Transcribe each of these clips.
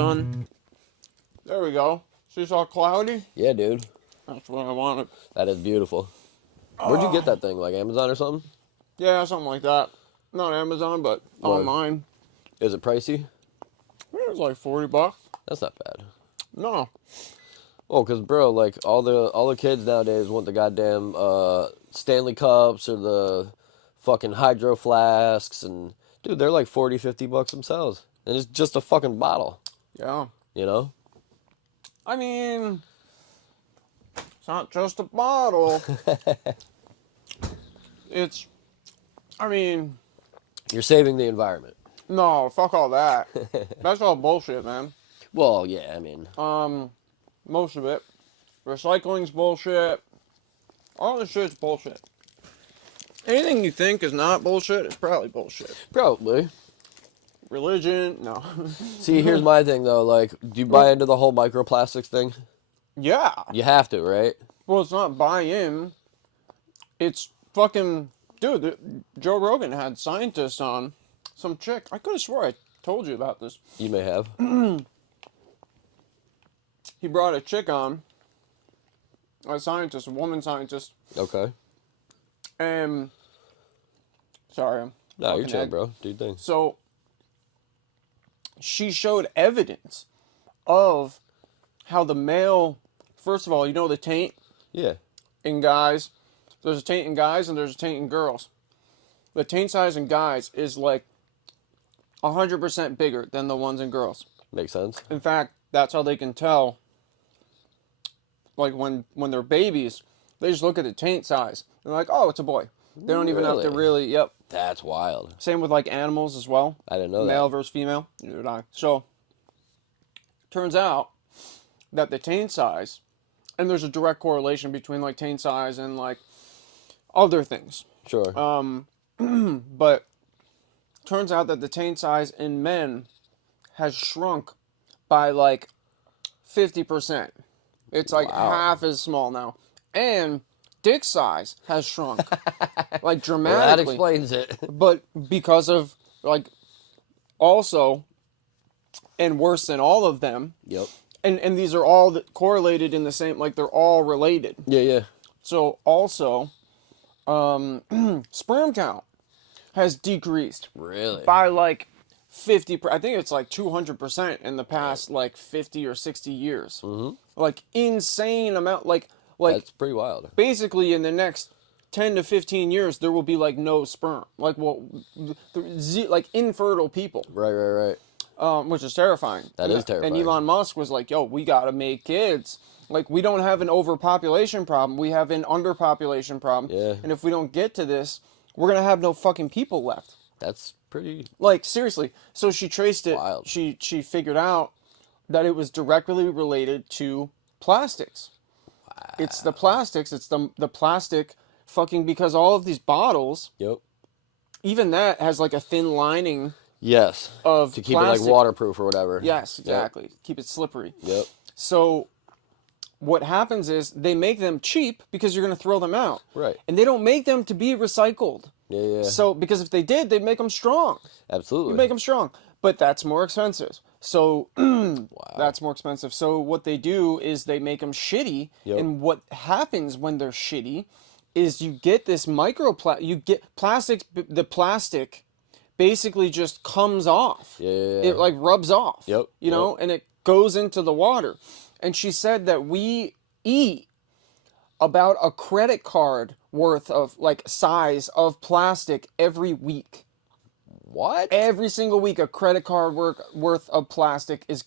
done. There we go. See, it's all cloudy? Yeah, dude. That's what I wanted. That is beautiful. Where'd you get that thing? Like Amazon or something? Yeah, something like that. Not Amazon, but online. Is it pricey? It was like $40. That's not bad. No. Oh, cause bro, like all the kids nowadays want the goddamn Stanley Cups or the fucking hydro flasks, and dude, they're like $40-$50 themselves, and it's just a fucking bottle. Yeah. You know? I mean, it's not just a bottle. I mean... You're saving the environment. No, fuck all that. That's all bullshit, man. Well, yeah, I mean... Most of it. Recycling's bullshit. All this shit's bullshit. Anything you think is not bullshit is probably bullshit. Probably. Religion, no. See, here's my thing, though. Like, do you buy into the whole microplastics thing? Yeah. You have to, right? Well, it's not buy-in. It's fucking... Dude, Joe Rogan had scientists on. Some chick. I could have swore I told you about this. You may have. He brought a chick on. A scientist, a woman scientist. Okay. And... Sorry, I'm... No, you're chill, bro. Do your thing. So... She showed evidence of how the male... First of all, you know the taint? Yeah. In guys. There's a taint in guys and there's a taint in girls. The taint size in guys is like 100% bigger than the ones in girls. Makes sense. In fact, that's how they can tell. Like when they're babies, they just look at the taint size. They're like, oh, it's a boy. They don't even have to really, yep. That's wild. Same with like animals as well. I didn't know that. Male versus female. Neither did I. So, turns out that the taint size, and there's a direct correlation between like taint size and like other things. Sure. But turns out that the taint size in men has shrunk by like 50%. It's like half as small now. And dick size has shrunk like dramatically. Well, that explains it. But because of like also, and worse than all of them. Yep. And these are all correlated in the same, like they're all related. Yeah, yeah. So also, sperm count has decreased. Really? By like 50, I think it's like 200% in the past like 50 or 60 years. Mm-hmm. Like insane amount, like that's pretty wild. Basically in the next 10 to 15 years, there will be like no sperm. Like, well, like infertile people. Right. Which is terrifying. That is terrifying. And Elon Musk was like, yo, we gotta make kids. Like, we don't have an overpopulation problem. We have an underpopulation problem. Yeah. And if we don't get to this, we're gonna have no fucking people left. That's pretty... Like, seriously. So she traced it. Wild. She figured out that it was directly related to plastics. Wow. It's the plastics. It's the plastic fucking... Because all of these bottles... Yep. Even that has, like, a thin lining... Yes. Of to keep plastic. it like waterproof or whatever. Yes, exactly. Yep. Keep it slippery. Yep. So what happens is they make them cheap because you're going to throw them out. Right. And they don't make them to be recycled. Yeah. So because if they did, they'd make them strong. Absolutely. You'd make them strong. But that's more expensive. So wow. That's more expensive. So what they do is they make them shitty. Yep. And what happens when they're shitty is you get this you get plastic, the plastic basically just comes off. Yeah. It like rubs off. Yep. You know, and it goes into the water. And she said that we eat about a credit card worth of like size of plastic every week. What? Every single week a credit card worth of plastic is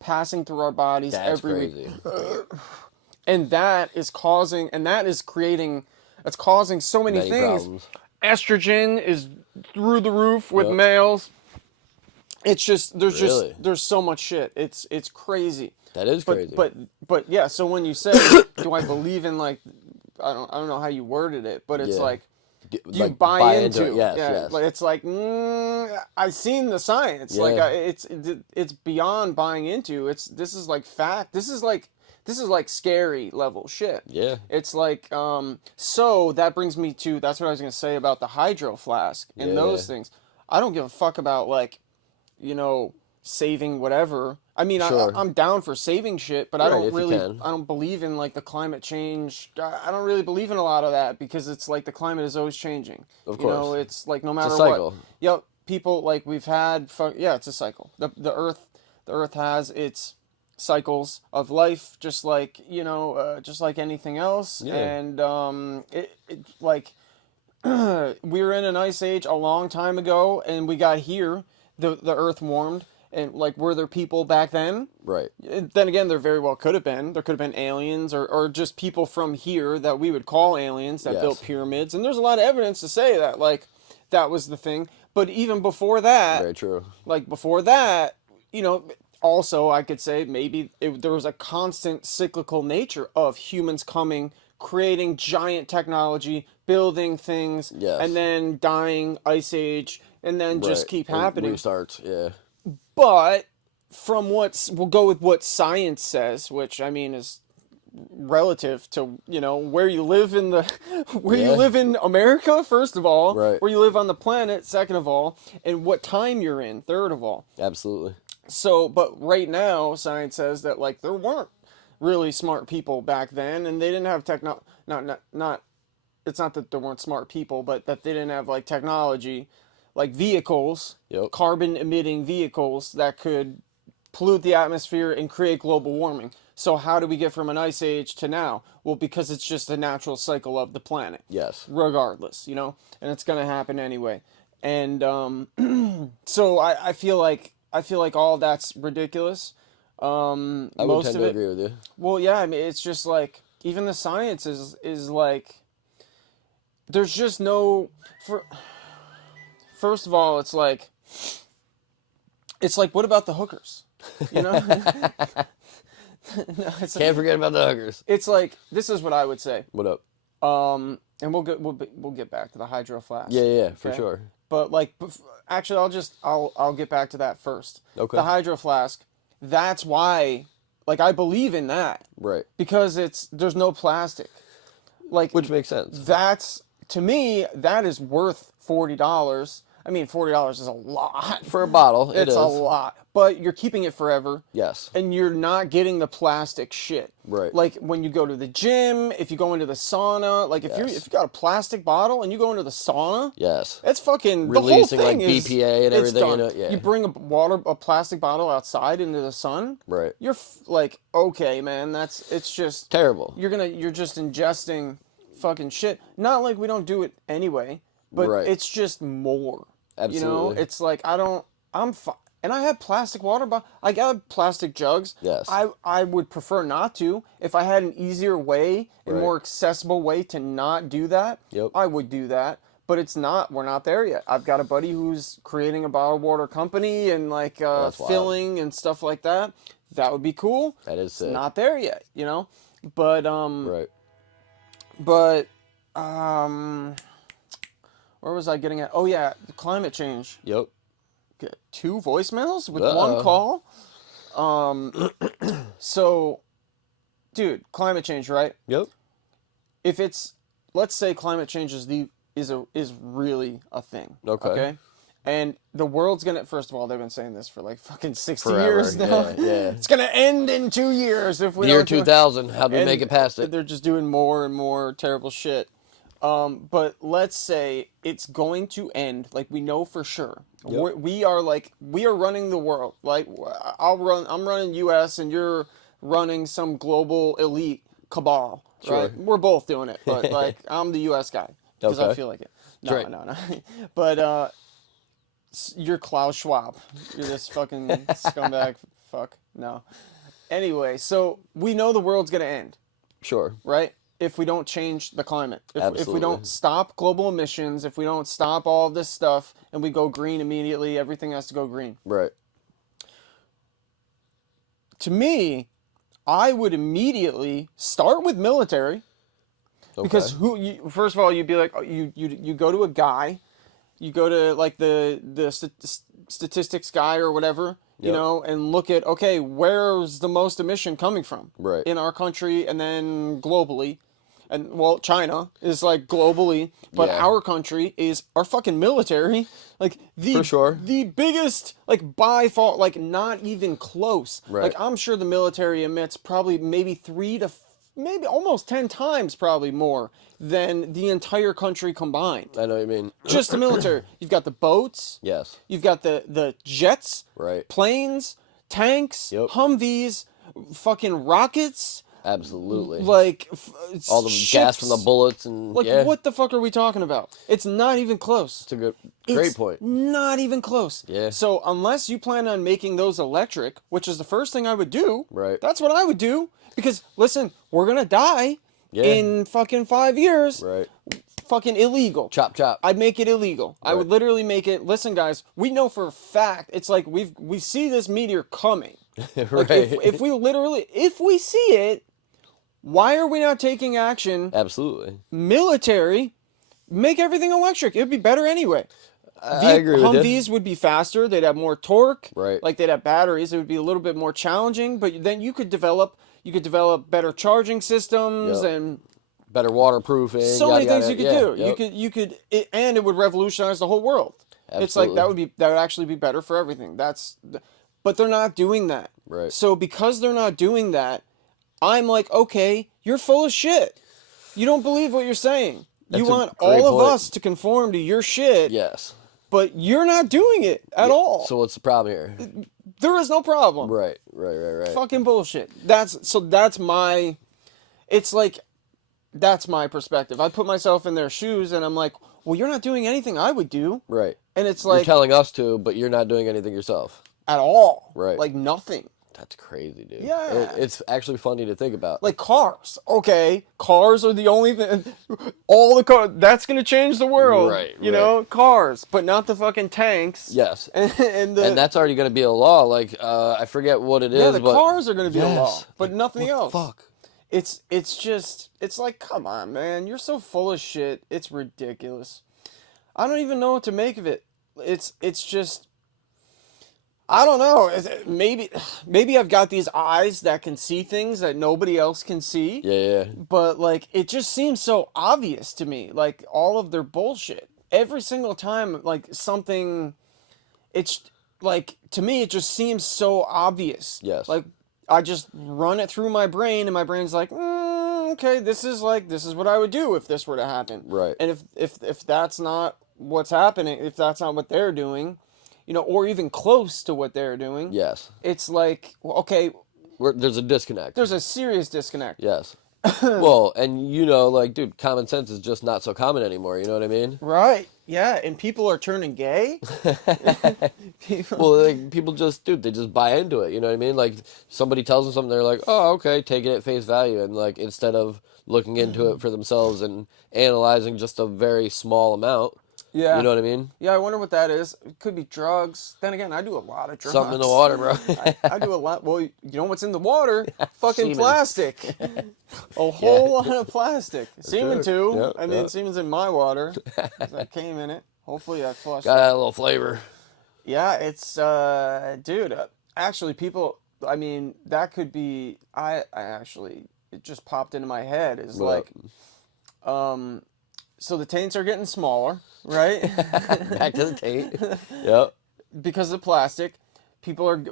passing through our bodies. That's every crazy. week. And that is causing it's causing so many things. Problems. Estrogen is through the roof with males. It's just there's so much shit. It's crazy. That is crazy. But yeah. So when you say, do I believe in like, I don't know how you worded it, but it's like, do you like buy into it? Yes, yes. Like it's like I've seen the science. Yeah. Like it's beyond buying into. This is like fact. This is like scary level shit. Yeah. It's like, so that brings me to, that's what I was going to say about the hydro flask and those things. I don't give a fuck about like, you know, saving whatever. I mean, Sure. I'm down for saving shit, but I Right, don't if you really, can. I don't believe in like the climate change. I don't really believe in a lot of that because it's like the climate is always changing. Of You know, course. it's like no It's a matter what. cycle. Yep, people like we've had. Yeah, it's a cycle. The Earth has its cycles of life, just like just like anything else. Yeah. And it like we were in an ice age a long time ago, and we got here. The Earth warmed, and like were there people back then? Right. And then again, there very well could have been. There could have been aliens or just people from here that we would call aliens that built Yes. pyramids. And there's a lot of evidence to say that like that was the thing. But even before that, Very true. like before that, you know, also I could say maybe there was a constant cyclical nature of humans coming, creating giant technology, building things, Yes. and then dying, ice age, and then just Right. keep And happening. restarts. Yeah. But from we'll go with what science says, which I mean is relative to where you live in the where you Yeah. live in America, first of all, Right. where you live on the planet, second of all, and what time you're in, third of all. Absolutely. So, but right now, science says that like there weren't really smart people back then, and they didn't have not. It's not that there weren't smart people, but that they didn't have like technology, like vehicles, Yep. carbon emitting vehicles that could pollute the atmosphere and create global warming. So how do we get from an ice age to now? Well, because it's just a natural cycle of the planet. Yes. Regardless, and it's gonna happen anyway. And so I feel like all that's ridiculous. I would Most tend of to it. agree with you. Well, yeah, I mean, it's just like even the science is like there's just no first of all, it's like what about the hookers? You know? No, Can't forget about the huggers. it's like this is what I would say. What up? And we'll get back to the hydro flask. Yeah, for okay? sure. But like actually I'll get back to that first. Okay. The hydro flask, that's why like I believe in that Right. because there's no plastic. Like Which makes sense. that's to me that is worth $40. I mean, $40 is a lot For a bottle, it it's is. a lot, but you're keeping it forever. Yes. And you're not getting the plastic shit. Right. Like when you go to the gym, if you go into the sauna, like if Yes. you got a plastic bottle and you go into the sauna, Yes. it's fucking Releasing, the whole thing like, is, BPA and it's everything in done. it, yeah. You bring a plastic bottle outside into the sun. Right. You're like, okay, man, it's just Terrible. you're just ingesting fucking shit. Not like we don't do it anyway, but Right. it's just more. Absolutely. It's like I'm fine. And I have plastic water bottles. I got plastic jugs. Yes. I would prefer not to. If I had an easier way, a Right. more accessible way to not do that, Yep. I would do that. But it's not. We're not there yet. I've got a buddy who's creating a bottled water company and like That's wild. filling and stuff like that. That would be cool. That is sick. Not there yet, But Right. but where was I getting at? Oh yeah, climate change. Yep. Get 2 voicemails with Uh-oh. 1 call. So, dude, climate change, right? Yep. If let's say climate change is really a thing. Okay. And the world's gonna. First of all, they've been saying this for like fucking 60 Forever. years now. Yeah. It's gonna end in 2 years if we The year don't do it. 2000. How do we And make it past it? They're just doing more and more terrible shit. But let's say it's going to end, like we know for sure. Yep. We are running the world. Like I'm running U.S. and you're running some global elite cabal, right? Sure. We're both doing it, but like I'm the U.S. guy because I Okay. feel like it. That's right. No. But you're Klaus Schwab. You're this fucking scumbag. Fuck no. Anyway, so we know the world's gonna end, Sure. right? If we don't change the climate, if we Absolutely. don't stop global emissions, if we don't stop all of this stuff and we go green immediately, everything has to go green. Right. To me, I would immediately start with military because first of all, you'd be like, you go to a guy, you go to like the statistics guy or whatever, Yep. and look at, okay, where's the most emission coming from Right. in our country and then globally. and well, China is like globally, but Yeah. our country is our fucking military, like For sure. the biggest, like by far, like not even close. Right. Like I'm sure the military emits probably maybe maybe almost 10 times probably more than the entire country combined. I know what you mean. Just the military. You've got the boats. Yes. You've got the jets. Right. Planes, tanks, Yep. Humvees, fucking rockets. Absolutely. Like All the ships. gas from the bullets and Like yeah. what the fuck are we talking about? It's not even close. It's a great It's point. Not even close. Yeah. So unless you plan on making those electric, which is the first thing I would do, Right. that's what I would do. Because listen, we're gonna die Yeah. in fucking 5 years. Right. Fucking illegal. Chop chop. I'd make it illegal. I would literally make it. Listen, guys, we know for a fact. It's like we see this meteor coming. Right. Like if we see it, why are we not taking action? Absolutely. Military, make everything electric. It'd be better anyway. I agree with you. Humvees would be faster. They'd have more torque. Right. Like they'd have batteries. It would be a little bit more challenging. But then you could develop better charging systems Yep. and Better waterproofing. so yada, many things yada. you could do. Yep. You could, and it would revolutionize the whole world. It's like Absolutely. that would actually be better for everything. But they're not doing that. Right. So because they're not doing that, I'm like, okay, you're full of shit. You don't believe what you're saying. That's You a want great all of point. us to conform to your shit, Yes. but you're not doing it at all. So what's the problem here? There is no problem. Right. Fucking bullshit. It's like, that's my perspective. I put myself in their shoes and I'm like, well, you're not doing anything I would do. Right. And it's You're like, telling us to, but you're not doing anything yourself. at all. Right. Like nothing. That's crazy, dude. Yeah. It's actually funny to think about. Like cars. Okay. Cars are the only thing. All the cars. That's going to change the world. Right, You know? Cars. But not the fucking tanks. Yes. And that's already going to be a law. Like, I forget what it is. yeah, the but cars are going to be a law. Yes. But nothing else. Fuck. It's like, come on, man. You're so full of shit. It's ridiculous. I don't even know what to make of it. It's just, I don't know. Maybe I've got these eyes that can see things that nobody else can see. Yeah. But like, it just seems so obvious to me. Like all of their bullshit. Every single time, like something, it's like, to me, it just seems so obvious. Yes. Like I just run it through my brain and my brain's like, okay, this is what I would do if this were to happen. Right. And if that's not what's happening, if that's not what they're doing, you know, or even close to what they're doing, Yes. it's like, well, okay, There's a disconnect. there's a serious disconnect. Yes. Well, and you know, like, dude, common sense is just not so common anymore. You know what I mean? Right. Yeah. And people are turning gay. Well, like, people just, dude, they just buy into it. You know what I mean? Like, somebody tells them something, they're like, oh, okay, take it at face value. And, like, instead of looking into it for themselves and analyzing just a very small amount, Yeah. you know what I mean? Yeah, I wonder what that is. It could be drugs. Then again, I do a lot of drugs. Something in the water, bro. I do a lot. Well, you know what's in the water? Fucking Semen. plastic. A whole lot of plastic. Semen right. too. Yep, I mean, yep. semen's in my water. 'Cause I came in it. Hopefully I flushed. Got that little flavor. Yeah, it's dude. Actually, people. I mean, that could be. I actually. It just popped into my head. Is What? like, so the taints are getting smaller, right? Back to the taint. Yep. Because of plastic,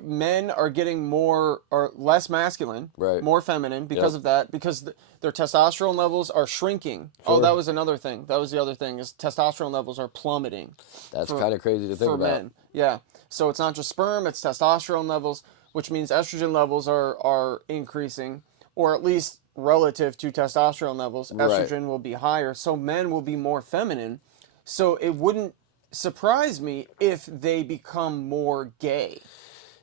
men are getting more or less masculine, Right. more feminine because Yep. of that, because their testosterone levels are shrinking. Oh, Sure. that was another thing. That was the other thing, is testosterone levels are plummeting That's for- kind of crazy to think for about. men. Yeah. So it's not just sperm, it's testosterone levels, which means estrogen levels are increasing, or at least relative to testosterone levels, Right. estrogen will be higher. So men will be more feminine. So it wouldn't surprise me if they become more gay.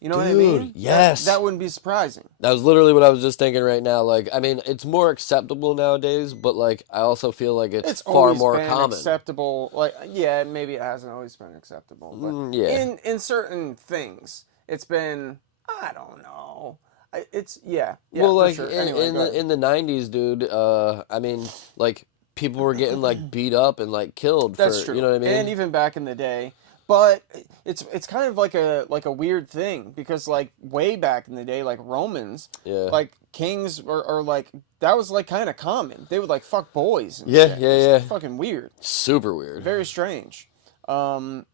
You know what I Dude, mean? yes. That wouldn't be surprising. That was literally what I was just thinking right now. Like, I mean, it's more acceptable nowadays, but like, I also feel like it's far always more been common. acceptable. Like, yeah, maybe it hasn't always been acceptable, but yeah. in certain things, it's been, I don't know. Yeah, well, for like sure. in, Anyway, in go ahead. the '90s, dude. I mean, like people were getting like beat up and like killed. That's for, true. You know what I mean? And even back in the day, but it's kind of like a weird thing because like way back in the day, like Romans, Yeah. like kings or like that was like kind of common. They would like fuck boys and Yeah, shit. yeah, It's yeah. fucking weird. Super weird. Very strange. So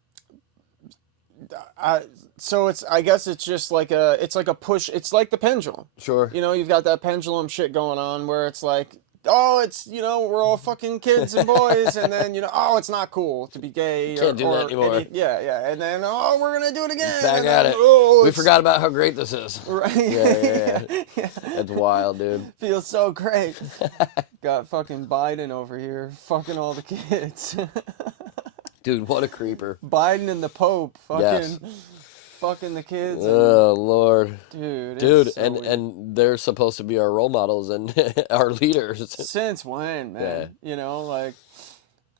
I guess it's just like it's like a push. It's like the pendulum. Sure. You know, you've got that pendulum shit going on where it's like, oh, it's, you know, we're all fucking kids and boys, and then, you know, oh, it's not cool to be gay. Can't do that anymore. Yeah. And then, oh, we're going to do it again. Back and at then, it. Oh, We forgot about how great this is. Right. Yeah. That's wild, dude. Feels so great. Got fucking Biden over here fucking all the kids. Dude, what a creeper. Biden and the Pope fucking... Yes. Fucking the kids. Oh Lord, dude. Dude, so and they're supposed to be our role models and our leaders. Since when, man? Yeah. You know, like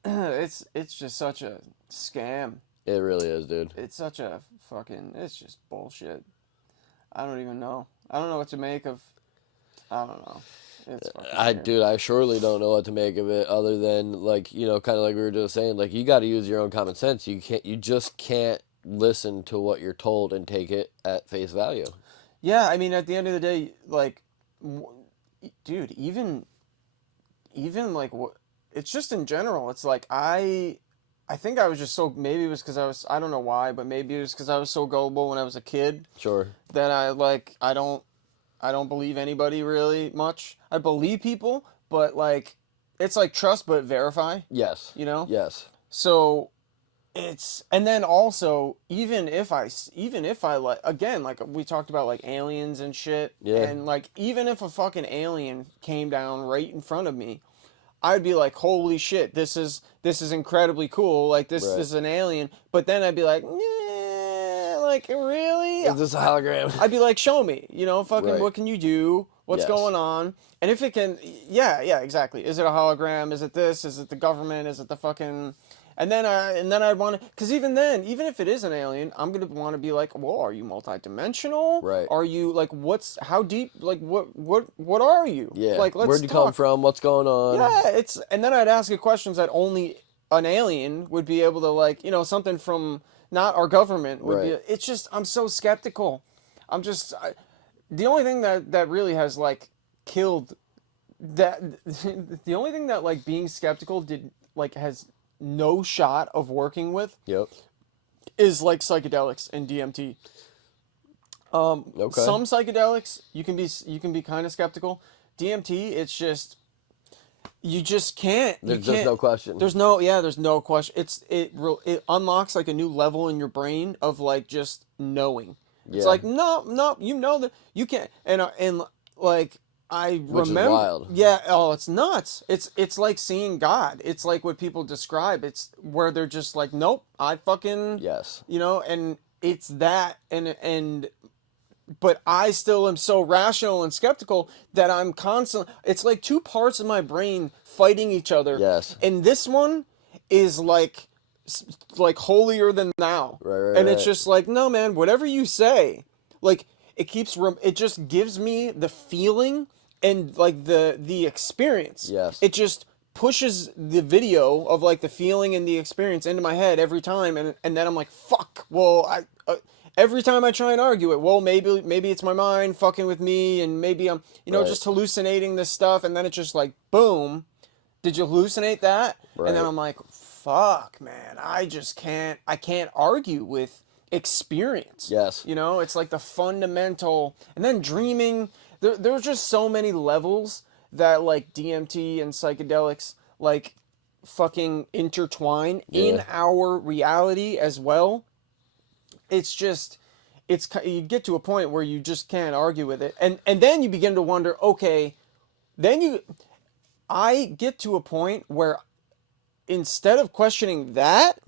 it's just such a scam. It really is, dude. It's such a fucking. It's just bullshit. I don't even know. I don't know what to make of. I don't know. It's fucking weird. Dude, I surely don't know what to make of it other than like, you know, kind of like we were just saying, like you got to use your own common sense. You just can't listen to what you're told and take it at face value. Yeah, I mean, at the end of the day, like, dude, even like, it's just in general. It's like I think I was just so, maybe it was because I don't know why, but maybe it was because I was so gullible when I was a kid. Sure. That I don't believe anybody really much. I believe people, but like, it's like trust but verify. Yes. You know. Yes. So. And then also, even if I like, again, like we talked about like aliens and shit, yeah. And like, even if a fucking alien came down right in front of me, I'd be like, holy shit, this is incredibly cool, like this is an alien, but then I'd be like, yeah, like really? Is this a hologram? I'd be like, show me, you know, fucking what can you do? What's going on? And if it can, yeah, exactly. Is it a hologram? Is it this? Is it the government? Is it the fucking... And then I'd want to, because even then, even if it is an alien, I'm gonna want to be like, well, are you multidimensional? Right. Are you like, how deep? Like, what are you? Yeah. Like, where'd you come from? What's going on? Yeah. And then I'd ask you questions that only an alien would be able to, like, you know, something from not our government would be. It's just, I'm so skeptical. The only thing that really has like killed that, the only thing that like being skeptical did like has no shot of working with is like psychedelics and DMT. Some psychedelics you can be kind of skeptical. DMT, it's just you just can't. There's no question. There's no question. It unlocks like a new level in your brain of like just knowing. It's like no, you know that you can't and like. Which is wild. Yeah, oh, it's nuts. It's like seeing God. It's like what people describe. It's where they're just like, nope, I fucking you know, and it's that but I still am so rational and skeptical that I'm constantly, it's like two parts of my brain fighting each other. Yes. And this one is like holier than thou. Right. And it's just like, no man, whatever you say, like it just gives me the feeling and like the experience. Yes. It just pushes the video of like the feeling and the experience into my head every time, and then I'm like, fuck. Well, every time I try and argue it, well, maybe it's my mind fucking with me, and maybe I'm just hallucinating this stuff, and then it's just like, boom, did you hallucinate that? Right. And then I'm like, fuck, man, I can't argue with experience. Yes. You know, it's like the fundamental, and then dreaming. There's just so many levels that like DMT and psychedelics like fucking intertwine in our reality as well. It's just, you get to a point where you just can't argue with it. And then you begin to wonder, okay, I get to a point where instead of questioning that,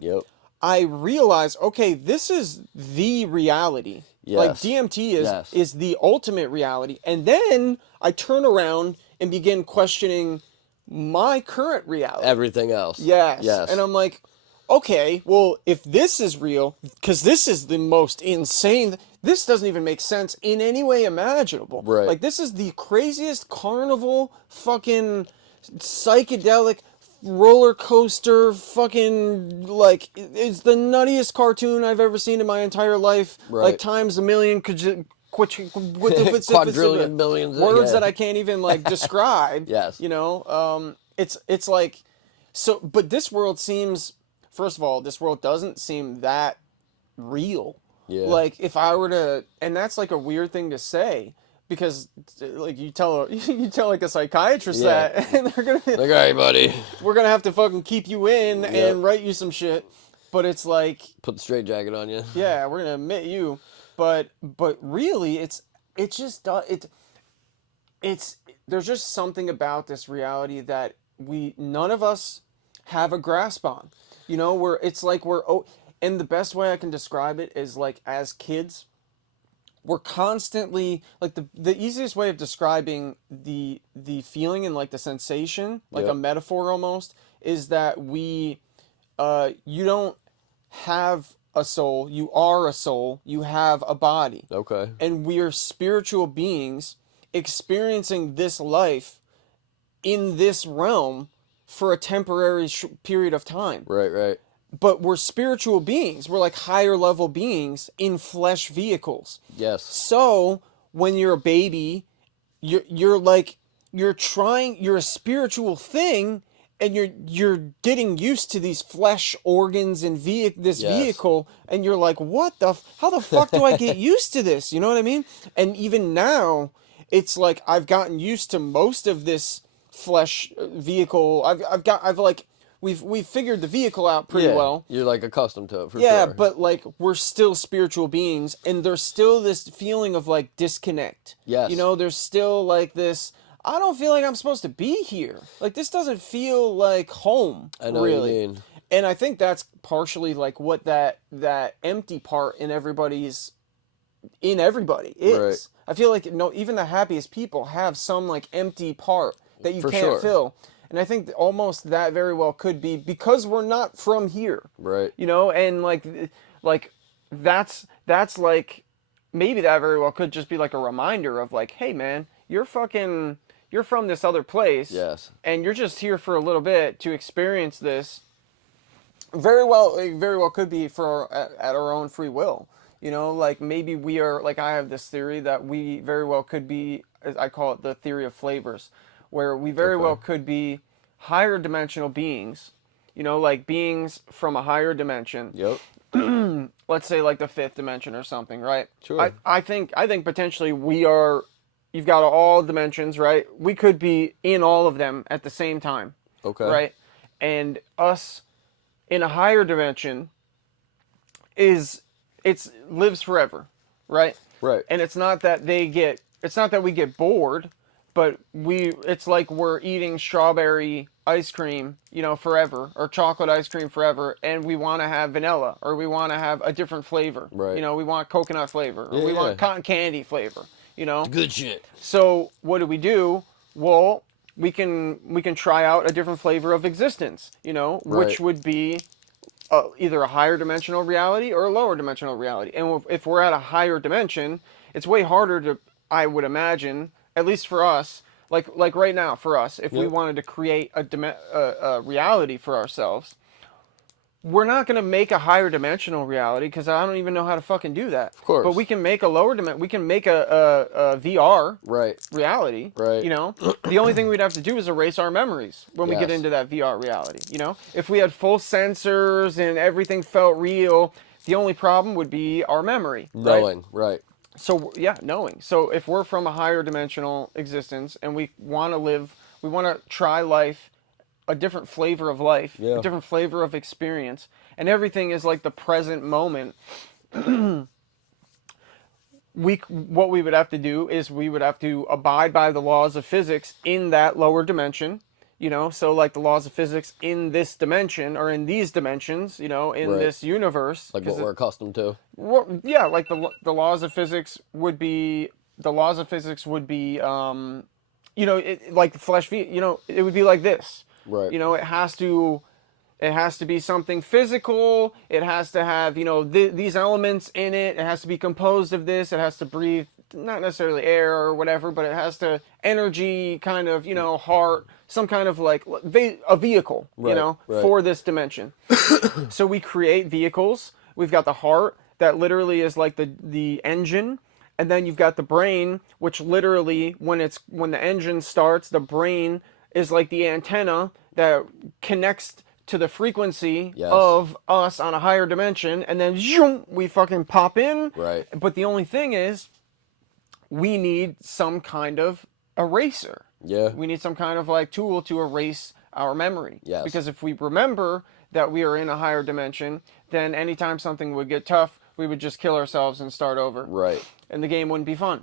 I realize, okay, this is the reality. Yes. Like DMT is the ultimate reality. And then I turn around and begin questioning my current reality. Everything else. Yes. And I'm like, okay, well, if this is real, because this is the most insane, this doesn't even make sense in any way imaginable. Right. Like, this is the craziest carnival fucking psychedelic roller coaster fucking, like, it's the nuttiest cartoon I've ever seen in my entire life. Right. Like times a million, Quadrillion, billions, words yeah. that I can't even like describe. Yes. You know, it's like, so, but this world seems, first of all, this world doesn't seem that real. Yeah. Like if I were to, and that's like a weird thing to say, because like you tell like a psychiatrist Yeah. that, and they're gonna be Like, all right, buddy. we're gonna have to fucking keep you in Yep. and write you some shit. But it's like, Put the straitjacket on you. yeah, we're gonna admit you. But really, it's just it's there's just something about this reality that we none of us have a grasp on. You know, where it's like and the best way I can describe it is like as kids, we're constantly like the easiest way of describing the feeling and like the sensation, like Yep. a metaphor almost, is that we you don't have a soul, you are a soul, you have a body. Okay. And we are spiritual beings experiencing this life in this realm for a temporary period of time. Right, right. But we're spiritual beings. We're like higher level beings in flesh vehicles. Yes. So when you're a baby, you're like you're a spiritual thing, and you're getting used to these flesh organs and this Yes. vehicle, and you're like, how the fuck do I get used to this? You know what I mean? And even now, it's like I've gotten used to most of this flesh vehicle. We've figured the vehicle out pretty Yeah. well. You're like accustomed to it for Yeah, sure. but like we're still spiritual beings, and there's still this feeling of like disconnect. Yes. You know, there's still like this, I don't feel like I'm supposed to be here. Like this doesn't feel like home. I know really. what you mean. And I think that's partially like what that empty part in everybody is. Right. I feel like even the happiest people have some like empty part that you For can't sure. fill. And I think almost that very well could be because we're not from here. Right. You know, and like that's like maybe that very well could just be like a reminder of like, hey man, you're from this other place. Yes. And you're just here for a little bit to experience this. Very well could be at our own free will. You know, like maybe we are, like I have this theory that we very well could be, I call it the theory of flavors, where we very Okay. well could be higher dimensional beings, you know, like beings from a higher dimension. Yep. Let's say like the fifth dimension or something, right? Sure. I think potentially you've got all dimensions, right? We could be in all of them at the same time. Okay. Right? And us in a higher dimension lives forever, right? Right. And it's not that we get bored, but it's like we're eating strawberry ice cream, you know, forever, or chocolate ice cream forever, and we want to have vanilla, or we want to have a different flavor. Right. You know, we want coconut flavor, or we want cotton candy flavor, you know? Good shit. So what do? Well, we can try out a different flavor of existence, you know, which Right. would be either a higher dimensional reality or a lower dimensional reality. And if we're at a higher dimension, it's way harder to, I would imagine, at least for us, like right now for us, if we Yep. wanted to create a reality for ourselves, we're not going to make a higher dimensional reality because I don't even know how to fucking do that. Of course. But we can make a lower dimension. We can make a VR Right. reality. Right. You know, the only thing we'd have to do is erase our memories when we get Yes. into that VR reality. You know, if we had full sensors and everything felt real, the only problem would be our memory. Knowing. Right. So yeah, knowing. So if we're from a higher dimensional existence and we want to try life, a different flavor of life, Yeah. a different flavor of experience, and everything is like the present moment. What we would have to do is we would have to abide by the laws of physics in that lower dimension, you know, so like the laws of physics in this dimension or in these dimensions, you know, in Right. this universe. Like what we're accustomed to. Yeah, like the laws of physics would be you know, like the flesh, you know, it would be like this. Right. You know, it has to be something physical. It has to have, you know, these elements in it. It has to be composed of this. It has to breathe not necessarily air or whatever, but it has to energy kind of, heart, some kind of like a vehicle, Right. for this dimension. So we create vehicles. We've got the heart that literally is like the engine, and then you've got the brain, which literally when the engine starts, the brain is like the antenna that connects to the frequency Yes. of us on a higher dimension, and then zoom, we fucking pop in. Right. But the only thing is, we need some kind of eraser. Yeah. We need some kind of like tool to erase our memory. Yes. Because if we remember that we are in a higher dimension, then anytime something would get tough, we would just kill ourselves and start over. Right. And the game wouldn't be fun.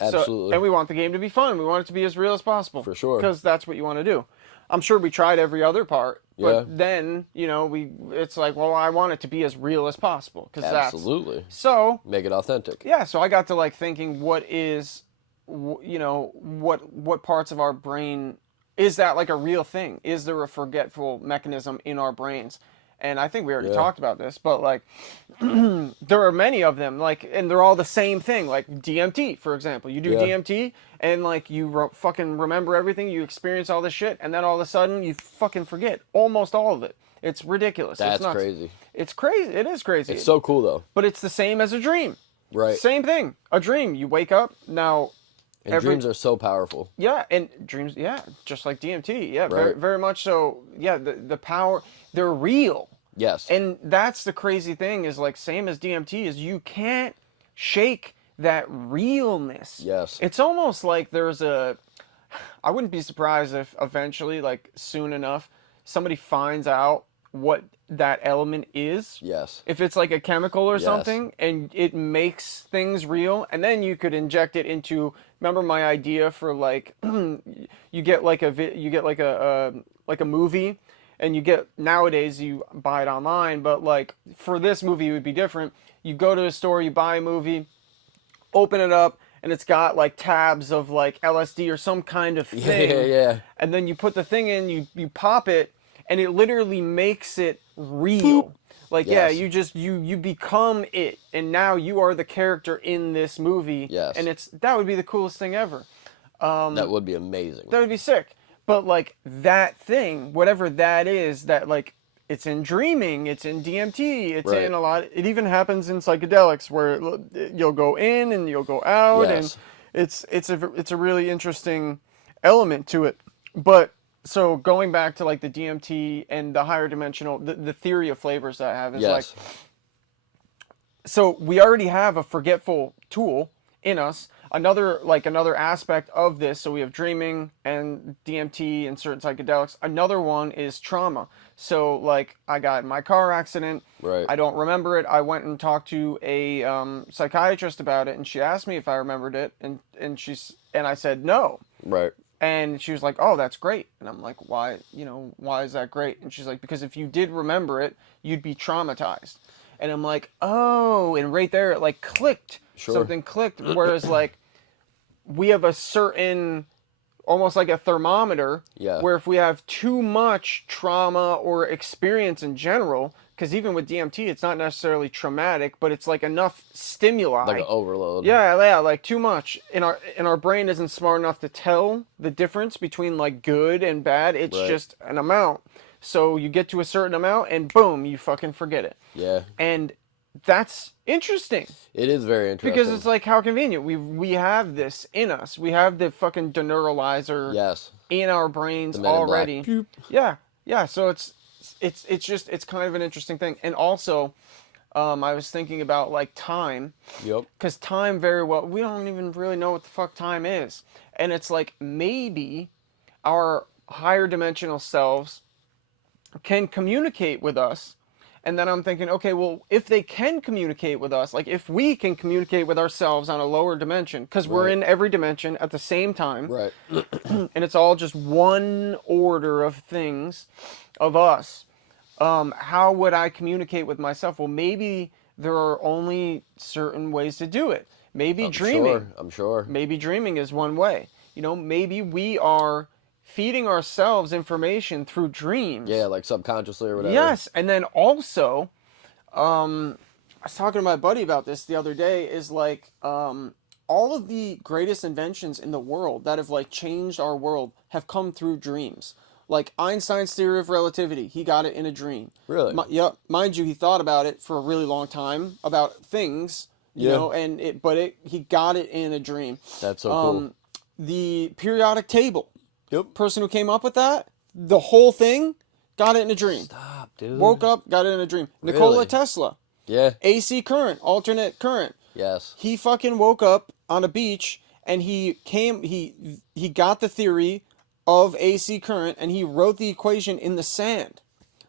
Absolutely. So, and we want the game to be fun. We want it to be as real as possible. For sure. Because that's what you want to do. I'm sure we tried every other part, but Yeah. then, it's like, well, I want it to be as real as possible. Absolutely. So, make it authentic. yeah, so I got to like thinking, what parts of our brain, is that like a real thing? Is there a forgetful mechanism in our brains? And I think we already talked about this, but like, there are many of them, like, and they're all the same thing, like DMT, for example. You do DMT, and like, you fucking remember everything, you experience all this shit, and then all of a sudden, you fucking forget almost all of it. It's ridiculous. That's it's nuts. crazy. It's crazy. It is crazy. It's so cool, though. But it's the same as a dream. Right. Same thing. A dream. You wake up, now... And dreams are so powerful. Yeah, and dreams, just like DMT. Yeah, very, very much so. Yeah, the power, they're real. Yes. And that's the crazy thing, is like, same as DMT, is you can't shake that realness. Yes. It's almost like I wouldn't be surprised if eventually, like soon enough, somebody finds out what that element is. Yes. If it's like a chemical or something, and it makes things real, and then you could inject it into. Remember my idea for like, you get like a movie, and you get, nowadays you buy it online, but like for this movie it would be different. You go to a store, you buy a movie, open it up, and it's got like tabs of like LSD or some kind of thing. Yeah. And then you put the thing in, you pop it, and it literally makes it real. Boop. Like, yes. you become it, and now you are the character in this movie. Yes. And that would be the coolest thing ever. That would be amazing. That would be sick. But like, that thing, whatever that is, that like, it's in dreaming, it's in DMT, it's in a lot. It even happens in psychedelics, where you'll go in and you'll go out, and it's a really interesting element to it. But so going back to like the DMT and the higher dimensional, the theory of flavors that I have is like, so we already have a forgetful tool in us. Another aspect of this, so we have dreaming and DMT and certain psychedelics. Another one is trauma. So like, I got in my car accident. Right. I don't remember it. I went and talked to a psychiatrist about it, and she asked me if I remembered it, and I said no. Right. And she was like, "Oh, that's great." And I'm like, "Why? Why is that great?" And she's like, "Because if you did remember it, you'd be traumatized." And I'm like, "Oh," and right there it like clicked. Sure. Something clicked. Whereas like, we have a certain, almost like a thermometer, where if we have too much trauma or experience in general, because even with DMT, it's not necessarily traumatic, but it's like enough stimuli. Like an overload. Yeah, like too much. And our brain isn't smart enough to tell the difference between like good and bad. It's just an amount. So you get to a certain amount, and boom, you fucking forget it. Yeah. And that's interesting. It is very interesting. Because it's like, how convenient. We have this in us. We have the fucking deneuralizer in our brains already. Yeah. So it's kind of an interesting thing. And also, I was thinking about like time. Yep. Because time, very well, we don't even really know what the fuck time is. And it's like, maybe our higher dimensional selves can communicate with us. And then I'm thinking, okay, well, if they can communicate with us, like if we can communicate with ourselves on a lower dimension, because we're in every dimension at the same time, and it's all just one order of things of us, how would I communicate with myself? Well, maybe there are only certain ways to do it. Maybe dreaming. I'm sure. Maybe dreaming is one way. Maybe we are feeding ourselves information through dreams. Yeah, like subconsciously or whatever. Yes, and then also, I was talking to my buddy about this the other day, is like, all of the greatest inventions in the world that have like changed our world have come through dreams. Like Einstein's theory of relativity, he got it in a dream. Really? Yep, mind you, he thought about it for a really long time about things, you Yeah. know, and he got it in a dream. That's so cool. The periodic table, Yep. person who came up with that, the whole thing, got it in a dream. Stop, dude. Woke up, got it in a dream. Really? Nikola Tesla, Yeah. AC current, alternate current. Yes. He fucking woke up on a beach and he got the theory of AC current and he wrote the equation in the sand.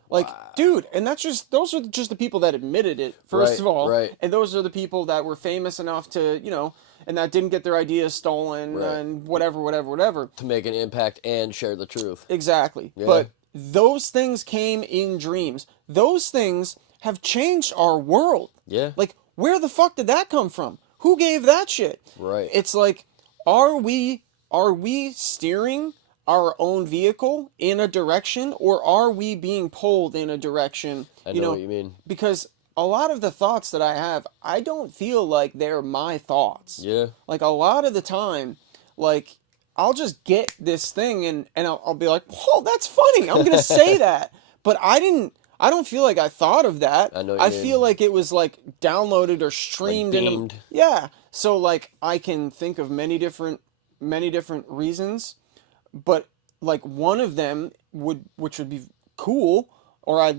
Like, dude, and those are just the people that admitted it, first of all. Right. And those are the people that were famous enough to, you know, and that didn't get their ideas stolen and whatever. To make an impact and share the truth. Exactly. Yeah. But those things came in dreams. Those things have changed our world. Yeah. Like, where the fuck did that come from? Who gave that shit? Right. It's like, are we steering our own vehicle in a direction, or are we being pulled in a direction? I know what you mean. Because a lot of the thoughts that I have, I don't feel like they're my thoughts. Yeah. Like, a lot of the time, like, I'll just get this thing and I'll be like, whoa, that's funny. I'm going to say that. But I don't feel like I thought of that. I know what you mean. feel like it was like downloaded or streamed Like into. beamed. Yeah. So like I can think of many different reasons, but like one of them which would be cool, or I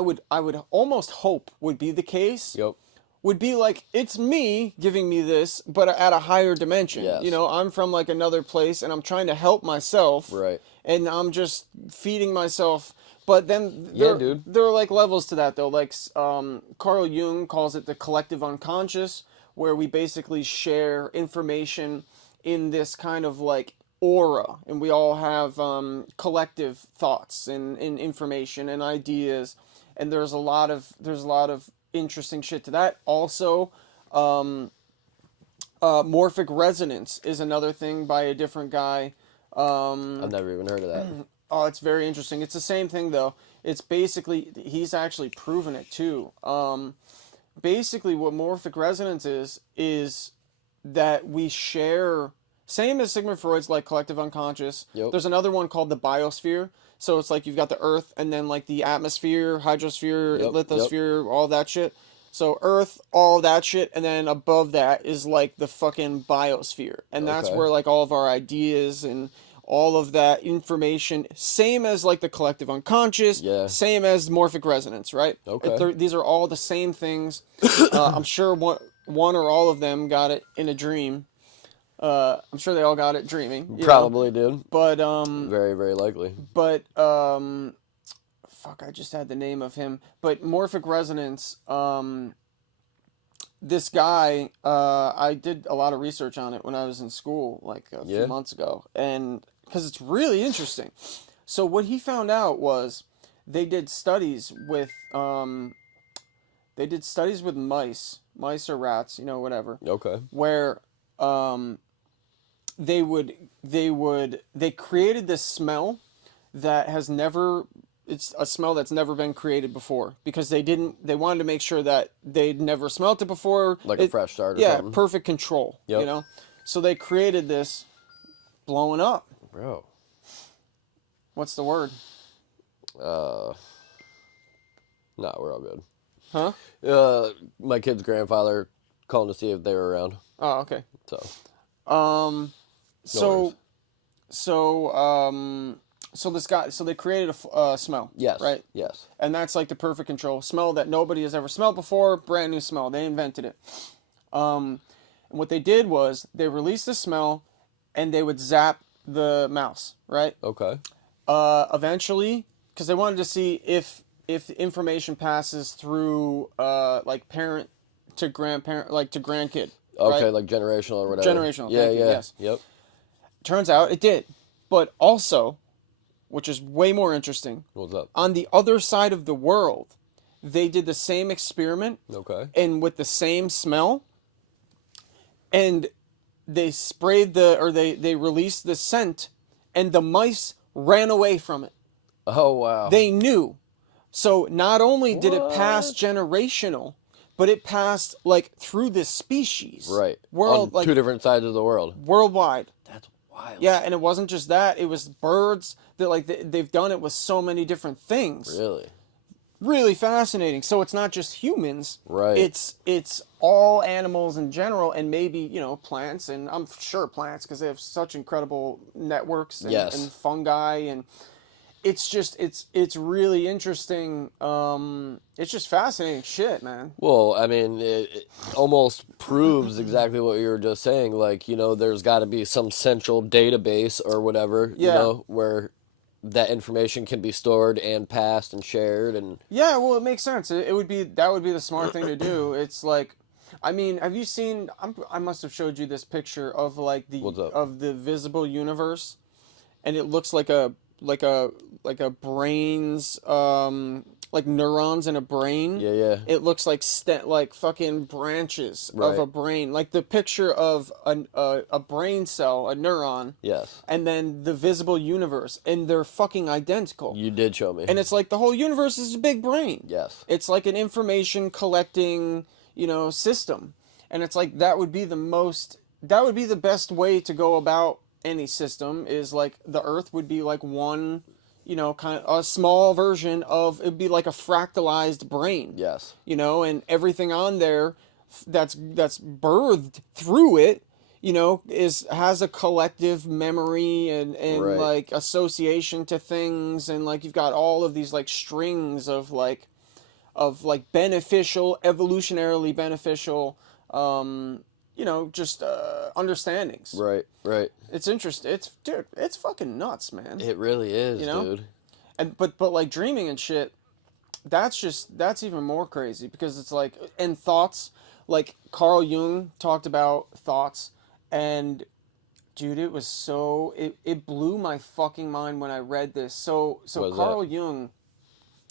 would almost hope would be the case. Yep. Would be like, it's me giving me this, but at a higher dimension. Yes. You know, I'm from like another place and I'm trying to help myself. Right. And I'm just feeding myself. But then dude. There are like levels to that though. Like Carl Jung calls it the collective unconscious, where we basically share information in this kind of like aura, and we all have collective thoughts and information and ideas, and there's a lot of interesting shit to that. Also, morphic resonance is another thing by a different guy. I've never even heard of that. Oh, it's very interesting. It's the same thing though. It's basically, he's actually proven it too. Basically what morphic resonance is that we share, same as Sigmund Freud's like collective unconscious. Yep. There's another one called the Biosphere. So it's like you've got the Earth and then like the atmosphere, hydrosphere, lithosphere, all that shit. So Earth, all that shit, and then above that is like the fucking Biosphere. And that's Okay. where like all of our ideas and all of that information, same as like the collective unconscious, same as morphic resonance, right? Okay. These are all the same things. I'm sure one or all of them got it in a dream. I'm sure they all got it dreaming. Probably did. But very, very likely. But fuck, I just had the name of him. But morphic resonance, this guy, I did a lot of research on it when I was in school, like a few months ago, and because it's really interesting. So what he found out was they did studies with mice or rats, you know, whatever. Okay. Where they created this smell that has never, it's a smell that's never been created before, because they wanted to make sure that they'd never smelt it before. Like a fresh start or something. Yeah, perfect control, you know? So they created this blowing up. Bro. What's the word? No, we're all good. Huh? My kid's grandfather calling to see if they were around. Oh, okay. So. So this guy, so they created a smell. Yes. Right? Yes. And that's like the perfect control. Smell that nobody has ever smelled before, brand new smell. They invented it. And what they did was they released the smell and they would zap the mouse, right? Okay. Eventually, because they wanted to see if information passes through like parent to grandparent, like to grandkid. Okay, right? like generational or whatever. Generational. Yeah, thank you, yeah. yes. Yep. Turns out it did. But also, which is way more interesting, What's up? on the other side of the world, they did the same experiment. Okay. And with the same smell, and they sprayed they released the scent, and the mice ran away from it. Oh, wow. They knew. So not only did it pass generational, but it passed like through this species, Right. world, On like two different sides of the world. worldwide. That's wild. Yeah, and it wasn't just that; it was birds that like they've done it with so many different things. Really? Really fascinating. So it's not just humans. Right. It's all animals in general, and maybe plants, and I'm sure plants because they have such incredible networks and, Yes. and fungi, and it's just it's really interesting. It's just fascinating shit, man. Well, I mean, it almost proves exactly what you were just saying. Like, there's got to be some central database or whatever, Yeah. where that information can be stored and passed and shared and Yeah, well, it makes sense. It would be that would be the smart thing to do. It's like, I mean, have you seen? I must have showed you this picture of like What's up? of the visible universe, and it looks like a brain's like neurons in a brain. Yeah, yeah. It looks like like fucking branches of Right. a brain, like the picture of a brain cell, a neuron, Yes. and then the visible universe, and they're fucking identical. You did show me. And it's like the whole universe is a big brain. Yes. It's like an information collecting, system. And it's like that would be the best way to go about any system is like the earth would be like one, kind of a small version of it'd be like a fractalized brain. Yes. And everything on there that's birthed through it, has a collective memory and Right. like association to things, and like you've got all of these like strings of like beneficial, evolutionarily beneficial just understandings. Right, right. It's interesting. It's fucking nuts, man. It really is, You know? dude. And but like dreaming and shit, that's even more crazy because it's like, and thoughts, like Carl Jung talked about thoughts, and dude, it blew my fucking mind when I read this. So What is Carl Jung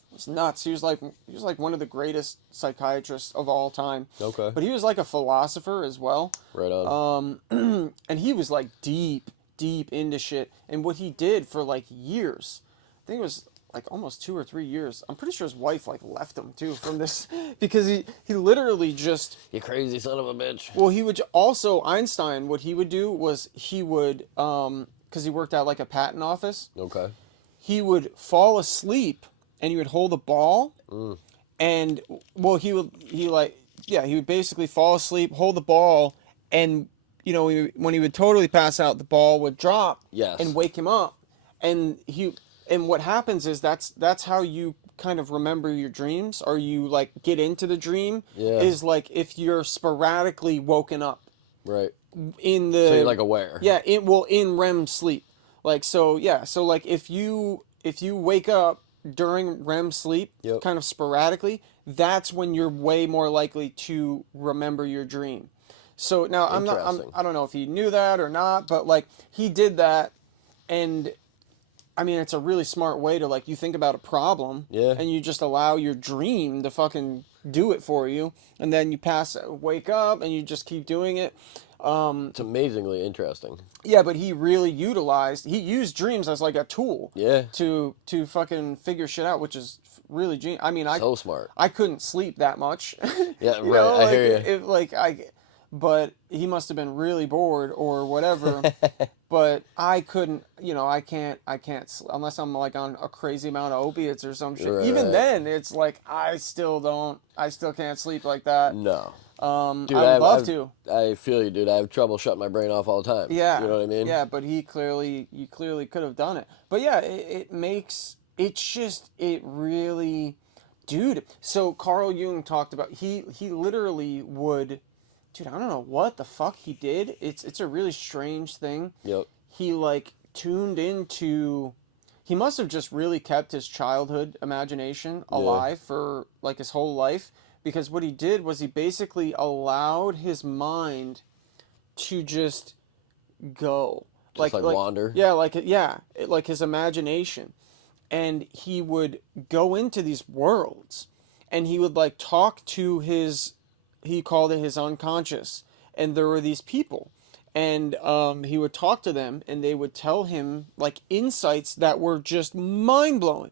was nuts. He was like one of the greatest psychiatrists of all time. Okay. But he was like a philosopher as well. Right on. And he was like deep into shit. And what he did for like years, I think it was like almost 2 or 3 years. I'm pretty sure his wife like left him too from this because he literally just, You crazy son of a bitch. well, he would also, Einstein, what he would do was he would, because he worked at like a patent office, Okay. he would fall asleep and he would hold a ball, and well, he would basically fall asleep, hold the ball, and when he would totally pass out, the ball would drop, Yes. and wake him up, and what happens is that's how you kind of remember your dreams, or you like get into the dream, Yeah. is like if you're sporadically woken up Right. in the, So you're like aware. yeah, in REM sleep. Like so like if you wake up during REM sleep, Yep. kind of sporadically, that's when you're way more likely to remember your dream. So now Interesting. I don't know if he knew that or not, but like he did that, and I mean it's a really smart way to, like, you think about a problem, Yeah. and you just allow your dream to fucking do it for you, and then you wake up and you just keep doing it. It's amazingly interesting. Yeah, but he used dreams as like a tool. Yeah. To fucking figure shit out, which is really genius. I mean, So smart. I couldn't sleep that much. Yeah, You right. know, I like, hear you. But he must have been really bored or whatever. But I couldn't, I can't unless I'm like on a crazy amount of opiates or some shit. Right, Even right. then, it's like I still can't sleep like that. No. Dude, I would love to. I feel you, dude. I have trouble shutting my brain off all the time. Yeah. You know what I mean? Yeah, but you clearly could have done it. But yeah, it really, dude. So Carl Jung talked about, he literally would, dude, I don't know what the fuck he did. It's a really strange thing. Yep. He like tuned into, he must have just really kept his childhood imagination alive for like his whole life, because what he did was he basically allowed his mind to just go, Just like wander? Yeah, like his imagination, and he would go into these worlds, and he would like talk to he called it his unconscious, and there were these people, and he would talk to them, and they would tell him like insights that were just mind blowing,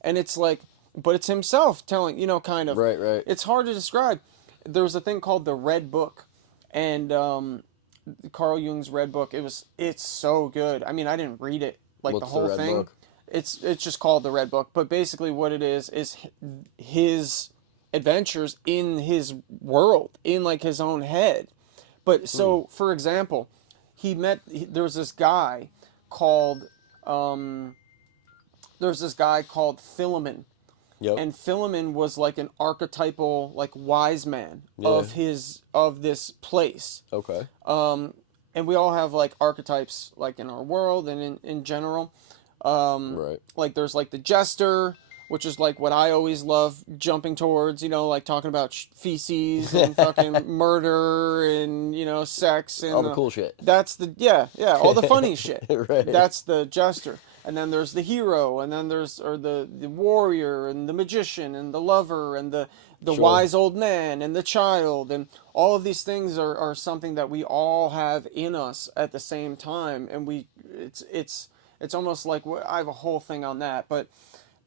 and it's like, but it's himself telling, kind of. Right, right. It's hard to describe. there was a thing called the Red Book, and Carl Jung's Red Book. It's so good. I mean, I didn't read it like the What's the whole red thing. book? It's just called the Red Book. But basically, what it is his adventures in his world, in like his own head. But so, for example, there was this guy called Philemon, Yep. and Philemon was like an archetypal like wise man Yeah. of this place. Okay. And we all have like archetypes like in our world and in general. Right. Like there's like the jester, which is like what I always love jumping towards, like talking about feces and fucking murder and, sex and All the cool shit. That's all the funny shit. Right. That's the jester. And then there's the hero, and then there's the warrior and the magician and the lover and the Sure. wise old man and the child, and all of these things are something that we all have in us at the same time, and it's almost like I have a whole thing on that, but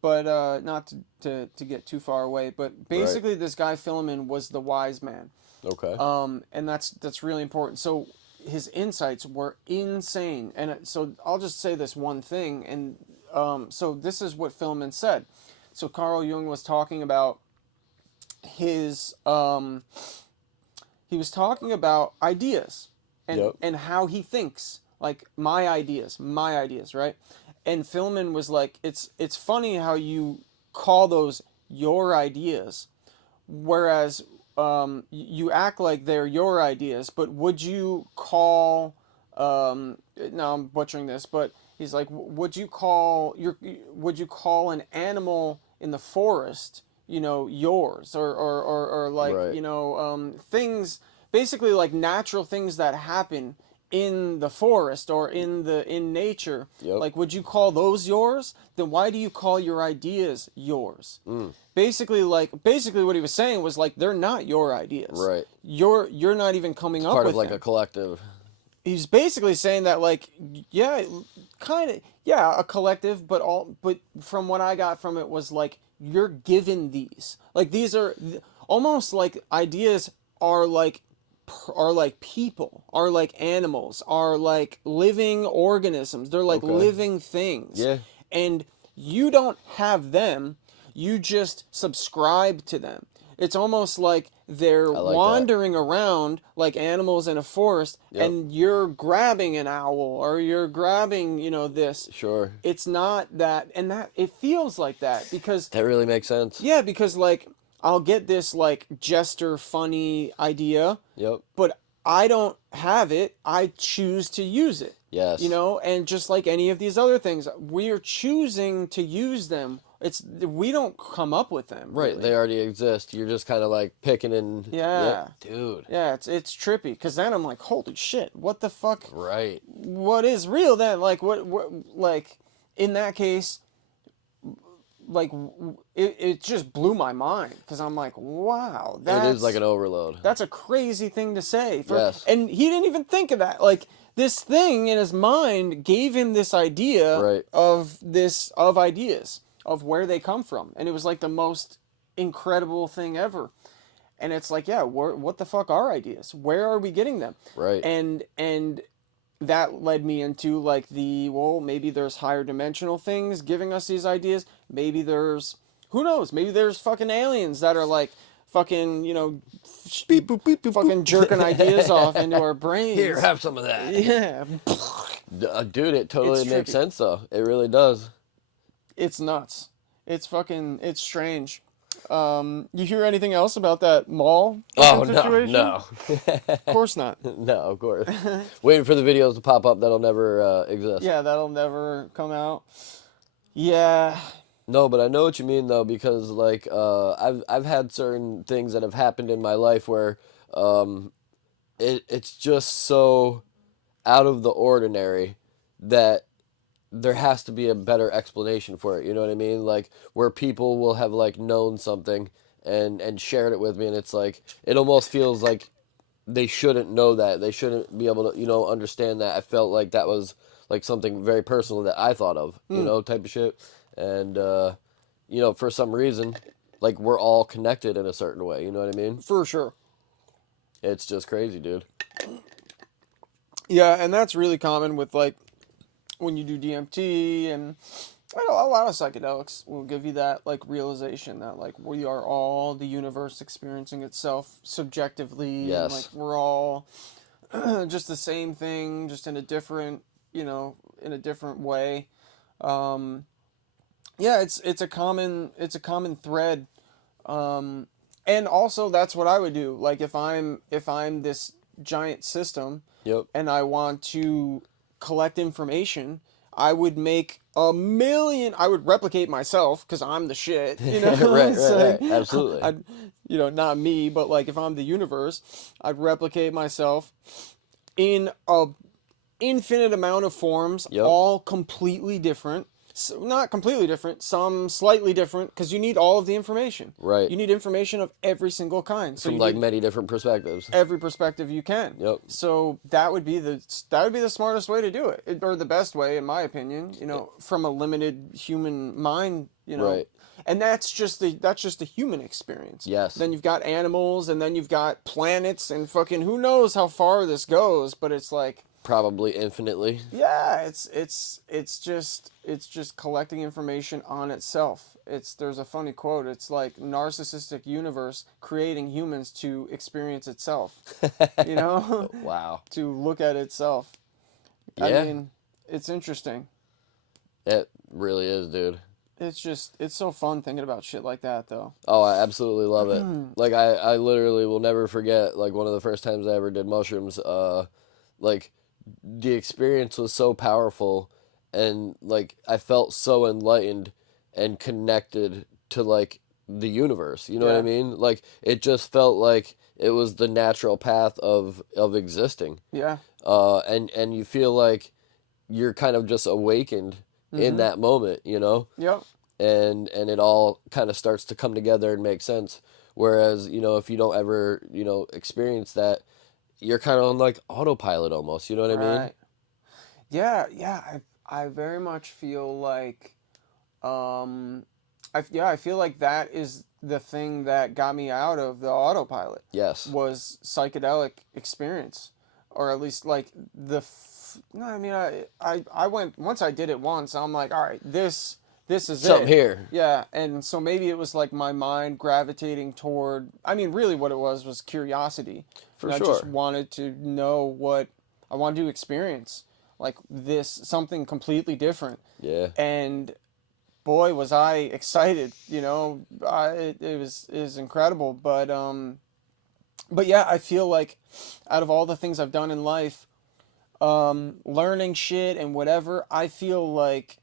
not to get too far away, but basically this guy Philemon was the wise man. Okay. And that's really important. So his insights were insane, and so I'll just say this one thing, and so this is what Philemon said. So Carl Jung was talking about his he was talking about ideas and Yep. and how he thinks, like my ideas, right? And Philemon was like, it's funny how you call those your ideas, whereas you act like they're your ideas, but would you call now I'm butchering this, but he's like, would you call an animal in the forest, yours, or like, Right. Things, basically like natural things that happen in the forest or in nature. Yep. Like, would you call those yours? Then why do you call your ideas yours? Basically what he was saying was like, they're not your ideas. Right. You're not even coming up Part with of like them. a collective. He's basically saying that, like, a collective, but from what I got from it was like, you're given these, like, these are almost like ideas are like people, are like animals, are like living organisms. They're like Okay. living things. Yeah. And you don't have them, you just subscribe to them. It's almost like they're like wandering around like animals in a forest. Yep. And you're grabbing an owl, or you're grabbing, this. Sure. It's not that, and that it feels like that because That really makes sense. yeah, because like I'll get this like jester funny idea, Yep. but I don't have it. I choose to use it. Yes. And just like any of these other things, we're choosing to use them. We don't come up with them. Right. Really. They already exist. You're just kind of like picking and. Yeah. Yep, dude. Yeah, it's trippy because then I'm like, holy shit, what the fuck? Right. What is real then? Like what like in that case, like it just blew my mind because I'm like, wow, It is like an overload. That's a crazy thing to say. Yes. And he didn't even think of that. Like, this thing in his mind gave him this idea Right. of ideas, of where they come from. And it was like the most incredible thing ever. And it's like, yeah, what the fuck are ideas? Where are we getting them? Right. And that led me into like maybe there's higher dimensional things giving us these ideas. Maybe there's, who knows? Maybe there's fucking aliens that are like fucking, beep, boop, beep, boop, fucking jerking ideas off into our brains. Here, have some of that. Yeah. Dude, it totally It's makes trippy. sense though. It really does. It's nuts. It's strange. You hear anything else about that mall situation? No. Of course not. No, of course. Waiting for the videos to pop up that'll never exist. Yeah, that'll never come out. Yeah. No, but I know what you mean though, because like I've had certain things that have happened in my life where it's just so out of the ordinary that there has to be a better explanation for it. You know what I mean? Like where people will have like known something and shared it with me, and it's like it almost feels like they shouldn't know that. They shouldn't be able to, understand that. I felt like that was like something very personal that I thought of, type of shit. And, for some reason, like we're all connected in a certain way. You know what I mean? For sure. It's just crazy, dude. Yeah, and that's really common with like when you do DMT and I know a lot of psychedelics will give you that like realization that like we are all the universe experiencing itself subjectively and like Yes. we're all just the same thing, just in a different, in a different way. Um, yeah, it's a common thread. Um, and also that's what I would do. Like if I'm this giant system Yep. and I want to collect information, I would make a million. I would replicate myself because I'm the shit. Right, It's right, like right. Absolutely. I'd, not me, but like if I'm the universe, I'd replicate myself in a infinite amount of forms, Yep. all completely different. So, not completely different, some slightly different, because you need all of the information. Right. You need information of every single kind. So From you like need many different perspectives. every perspective you can. Yep. So that would be the smartest way to do it, or the best way, in my opinion. From a limited human mind. Right. And that's just the human experience. Yes. Then you've got animals, and then you've got planets, and fucking who knows how far this goes. But it's like, Probably infinitely. yeah, it's just collecting information on itself. There's a funny quote. It's like narcissistic universe creating humans to experience itself. You know, Wow. to look at itself. I Yeah. mean, it's interesting. It really is, dude. It's so fun thinking about shit like that, though. Oh, I absolutely love it. Like I literally will never forget like one of the first times I ever did mushrooms. Like the experience was so powerful, and like I felt so enlightened and connected to like the universe. You know what I Yeah, mean? Like it just felt like it was the natural path of existing. yeah. And you feel like you're kind of just awakened in Mm-hmm. that moment, you know? Yep. And it all kind of starts to come together and make sense. Whereas, if you don't ever, experience that, you're kind of on like autopilot almost, you know what I mean? Right. Yeah, yeah. I very much feel like Um, I feel like that is the thing that got me out of the autopilot Yes. was psychedelic experience, or at least like no, I mean, I went once I did it once. I'm like, all right, this is Something it. here. Yeah, and so maybe it was like my mind gravitating toward. I mean, really, what it was curiosity. For I just sure. wanted to know what I wanted to experience, like this something completely different, Yeah. and boy was I excited. It was incredible. But yeah, I feel like out of all the things I've done in life, learning shit and whatever, I feel like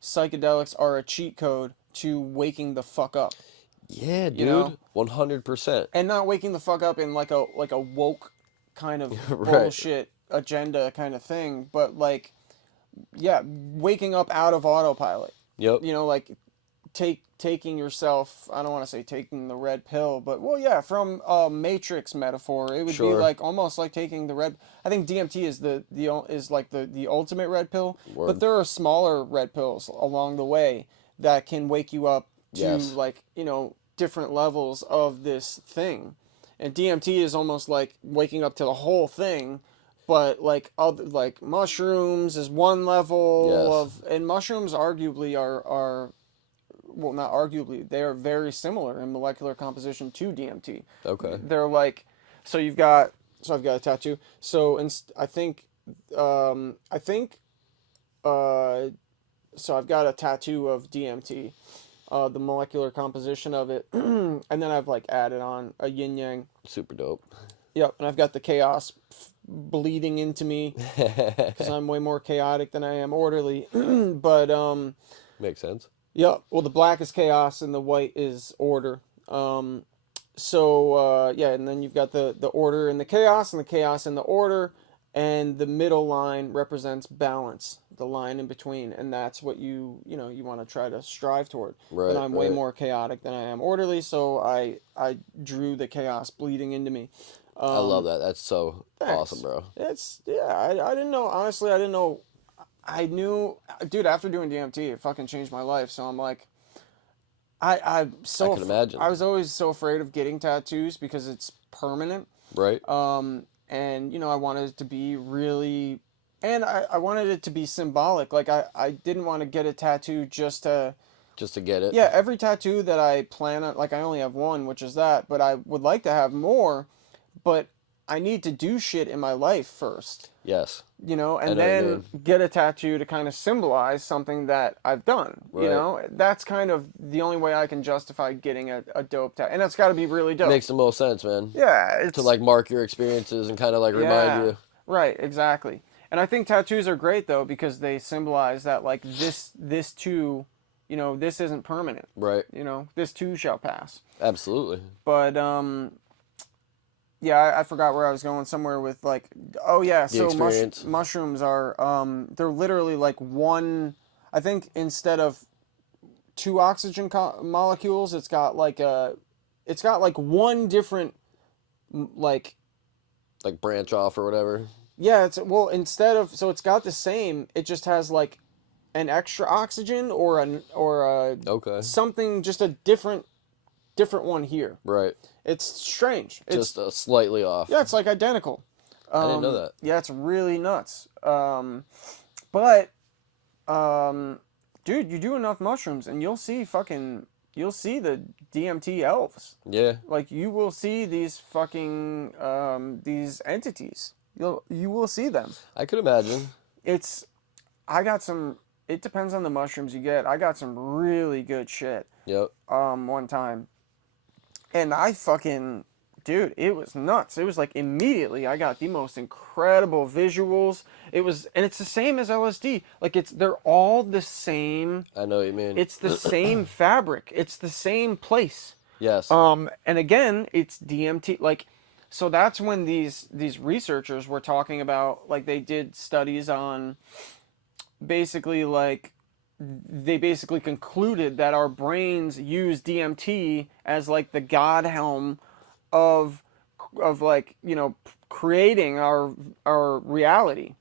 psychedelics are a cheat code to waking the fuck up. Yeah, You know, dude. 100%. and not waking the fuck up in like a woke kind of Right. bullshit agenda kind of thing, but like, yeah, waking up out of autopilot. Yep. Like taking yourself, I don't want to say taking the red pill, but well, yeah, from a matrix metaphor, it would be Sure. like almost like taking the red. I think DMT is like the ultimate red pill, but Word. there are smaller red pills along the way that can wake you up to Yes. like, different levels of this thing. And DMT is almost like waking up to the whole thing, but like other like mushrooms is one level Yes. of, and mushrooms arguably are, well, not arguably, they are very similar in molecular composition to DMT. Okay. They're like, so you've got, so I've got a tattoo. So I think, uh, so I've got a tattoo of DMT, the molecular composition of it, and then I've like added on a yin yang. Super dope. Yep, and I've got the chaos bleeding into me because I'm way more chaotic than I am orderly. But Makes sense. yeah, well, the black is chaos and the white is order. Yeah, and then you've got the order and the chaos and the order, and the middle line represents balance, the line in between, and that's what you want to try to strive toward. But Right, I'm way right. more chaotic than I am orderly, so I drew the chaos bleeding into me. I love Um, that. That's so awesome, Thanks. bro. I didn't know, honestly. I didn't know. I knew, dude, after doing DMT, it fucking changed my life. So I'm like, I can imagine. I was always so afraid of getting tattoos because it's permanent. Right. And you know, I wanted it to be really, and I wanted it to be symbolic. Like I didn't want to get a tattoo just to, Just to get it. yeah, every tattoo that I plan on, like I only have one, which is that, but I would like to have more, but I need to do shit in my life first, Yes. you know, I and know what you then mean. get a tattoo to kind of symbolize something that I've done, you Right. know. That's kind of the only way I can justify getting a dope tattoo, and it's got to be really dope. Makes the most sense, man. Yeah, To it's, like mark your experiences and kind of like remind yeah, you. right, exactly. And I think tattoos are great though because they symbolize that like this too, you know, this isn't permanent. Right. You know, this too shall pass. Absolutely. But yeah, I forgot where I was going. Somewhere with like, oh yeah, The so experience. mushrooms are they're literally like one. I think instead of two oxygen molecules, it's got like one different like, Like branch off or whatever. yeah, it's, well, instead of, so it's got the same, it just has like an extra oxygen or a Okay. something, just a different one here. Right. It's strange. It's, Just slightly off. yeah, it's like identical. I didn't know that. Yeah, it's really nuts. But dude, you do enough mushrooms and you'll see the DMT elves. Yeah. Like you will see these fucking these entities. You will see them. I could imagine. It's, I got some, it depends on the mushrooms you get. I got some really good shit Yep. one time. And I fucking, dude, it was nuts. It was like immediately I got the most incredible visuals. It was, and it's the same as LSD. Like they're all the same. I know what you mean. It's the same fabric. It's the same place. Yes. And again, it's DMT. Like, so that's when these researchers were talking about, like, they did studies on basically like, they basically concluded that our brains use DMT as like the god helm of like, you know, creating our reality.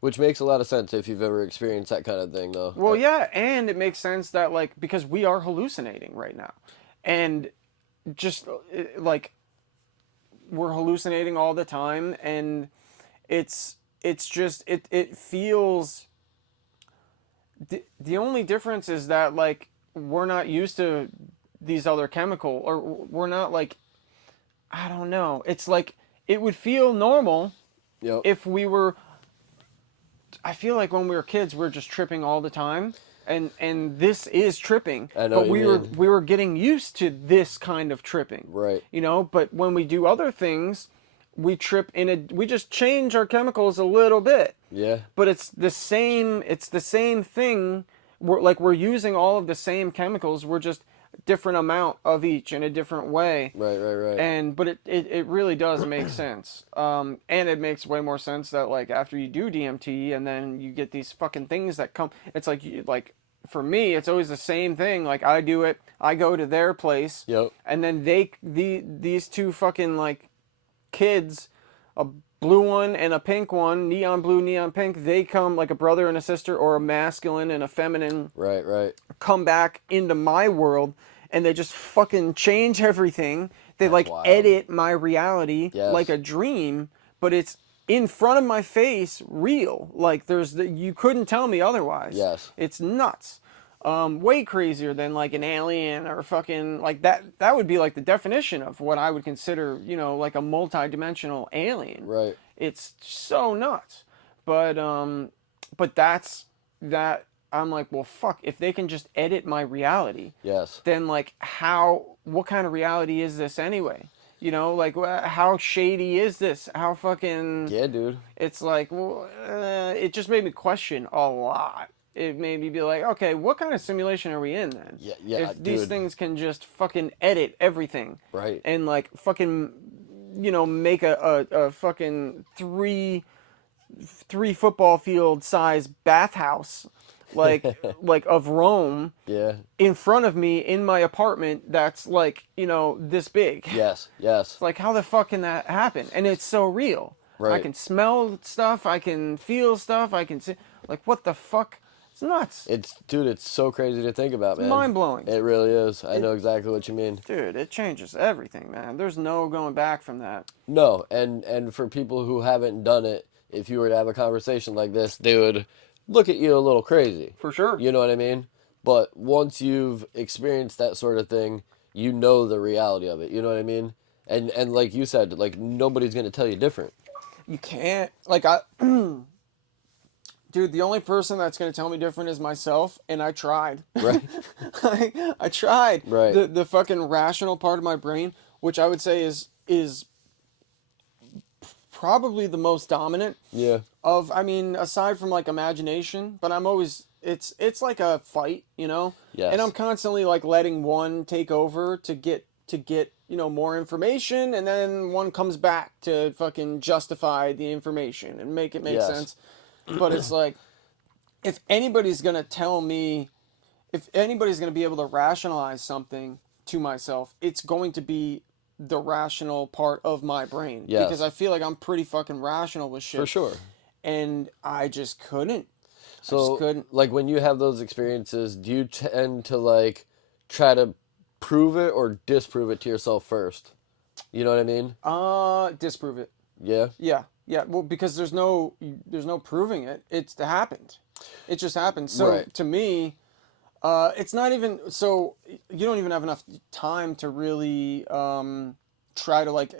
Which makes a lot of sense if you've ever experienced that kind of thing, though. Well, yeah, and it makes sense that like, because we are hallucinating right now, and just like we're hallucinating all the time, and it's just it feels, the only difference is that like we're not used to these other chemical, or we're not like, I don't know. It's like it would feel normal Yep. if we were, I feel like when we were kids, we were just tripping all the time, and this is tripping. I know But what you mean. we were getting used to this kind of tripping, Right. you know. But when we do other things, we trip in a, we just change our chemicals a little bit. Yeah. But it's the same. It's the same thing. We're using all of the same chemicals. We're just different amount of each in a different way. Right. Right. Right. And but it really does make sense. And it makes way more sense that like after you do DMT and then you get these fucking things that come. It's like like for me, it's always the same thing. Like I do it, I go to their place, Yep. and then these two fucking like kids, a blue one and a pink one, neon blue, neon pink, they come, like a brother and a sister, or a masculine and a feminine, Right. Right. come back into my world, and they just fucking change everything. They That's like wild. edit my reality Yes. like a dream, but it's in front of my face, real. Like you couldn't tell me otherwise. Yes. It's nuts. Way crazier than like an alien or fucking like that. That would be like the definition of what I would consider, you know, like a multi-dimensional alien. Right. It's so nuts. But that's that. I'm like, well, fuck. If they can just edit my reality, Yes. then like what kind of reality is this anyway? You know, like how shady is this? How fucking, Yeah, dude. it's like, well, it just made me question a lot. It made me be like, okay, what kind of simulation are we in then? Yeah, yeah, If these dude. things can just fucking edit everything, Right. and like fucking, you know, make a fucking three football field size bathhouse, like like of Rome, Yeah. in front of me in my apartment that's like, you know, this big. Yes. Yes. It's like, how the fuck can that happen? And it's so real. I Right. can smell stuff, I can feel stuff, I can see, like, what the fuck? nuts. Dude, it's so crazy to think about, man. Mind-blowing. It really is. I know exactly what you mean. Dude, it changes everything, man. There's no going back from that. No, and for people who haven't done it, if you were to have a conversation like this, they would look at you a little crazy. For sure. You know what I mean? But once you've experienced that sort of thing, you know the reality of it. You know what I mean? And like you said, like nobody's gonna tell you different. You can't, dude, the only person that's going to tell me different is myself, and I tried. Right. I tried. Right. The fucking rational part of my brain, which I would say is probably the most dominant Yeah. of, I mean, aside from like imagination, but I'm always, it's like a fight, you know? Yes. And I'm constantly like letting one take over to get, more information, and then one comes back to fucking justify the information and make it make Yes. sense. But it's like, if anybody's going to tell me, if anybody's going to be able to rationalize something to myself, it's going to be the rational part of my brain. Yes. Because I feel like I'm pretty fucking rational with shit. For sure. And I just couldn't. So, couldn't. like, when you have those experiences, do you tend to, like, try to prove it or disprove it to yourself first? You know what I mean? Disprove it. Yeah? Yeah. Yeah. Well, because there's no proving it. It's happened. It just happened. So Right. to me, it's not even, so you don't even have enough time to really try to like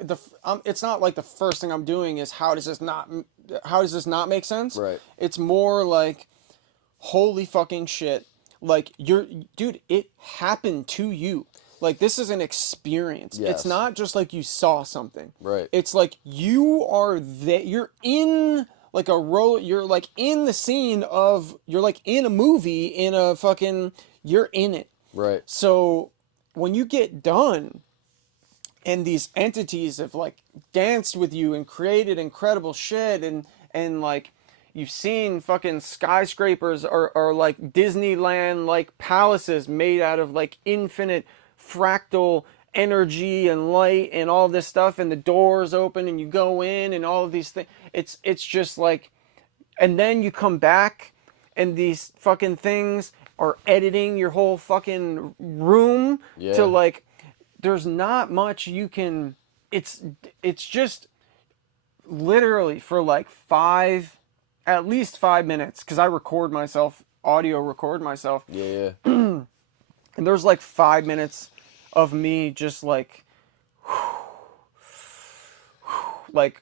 it's not like the first thing I'm doing is how does this not make sense? Right. It's more like, holy fucking shit, like dude, it happened to you. Like, this is an experience. Yes. It's not just like you saw something. Right. It's like you are there. You're in like a role. You're like in the scene of. You're like in a movie. In a fucking. You're in it. Right. So when you get done, and these entities have like danced with you and created incredible shit, and like you've seen fucking skyscrapers or like Disneyland like palaces made out of like infinite fractal energy and light and all this stuff, and the doors open and you go in and all of these things. It's just like, and then you come back and these fucking things are editing your whole fucking room. Yeah. To like, there's not much you can, it's just literally for like at least 5 minutes, because I audio record myself, Yeah. and there's like 5 minutes of me just like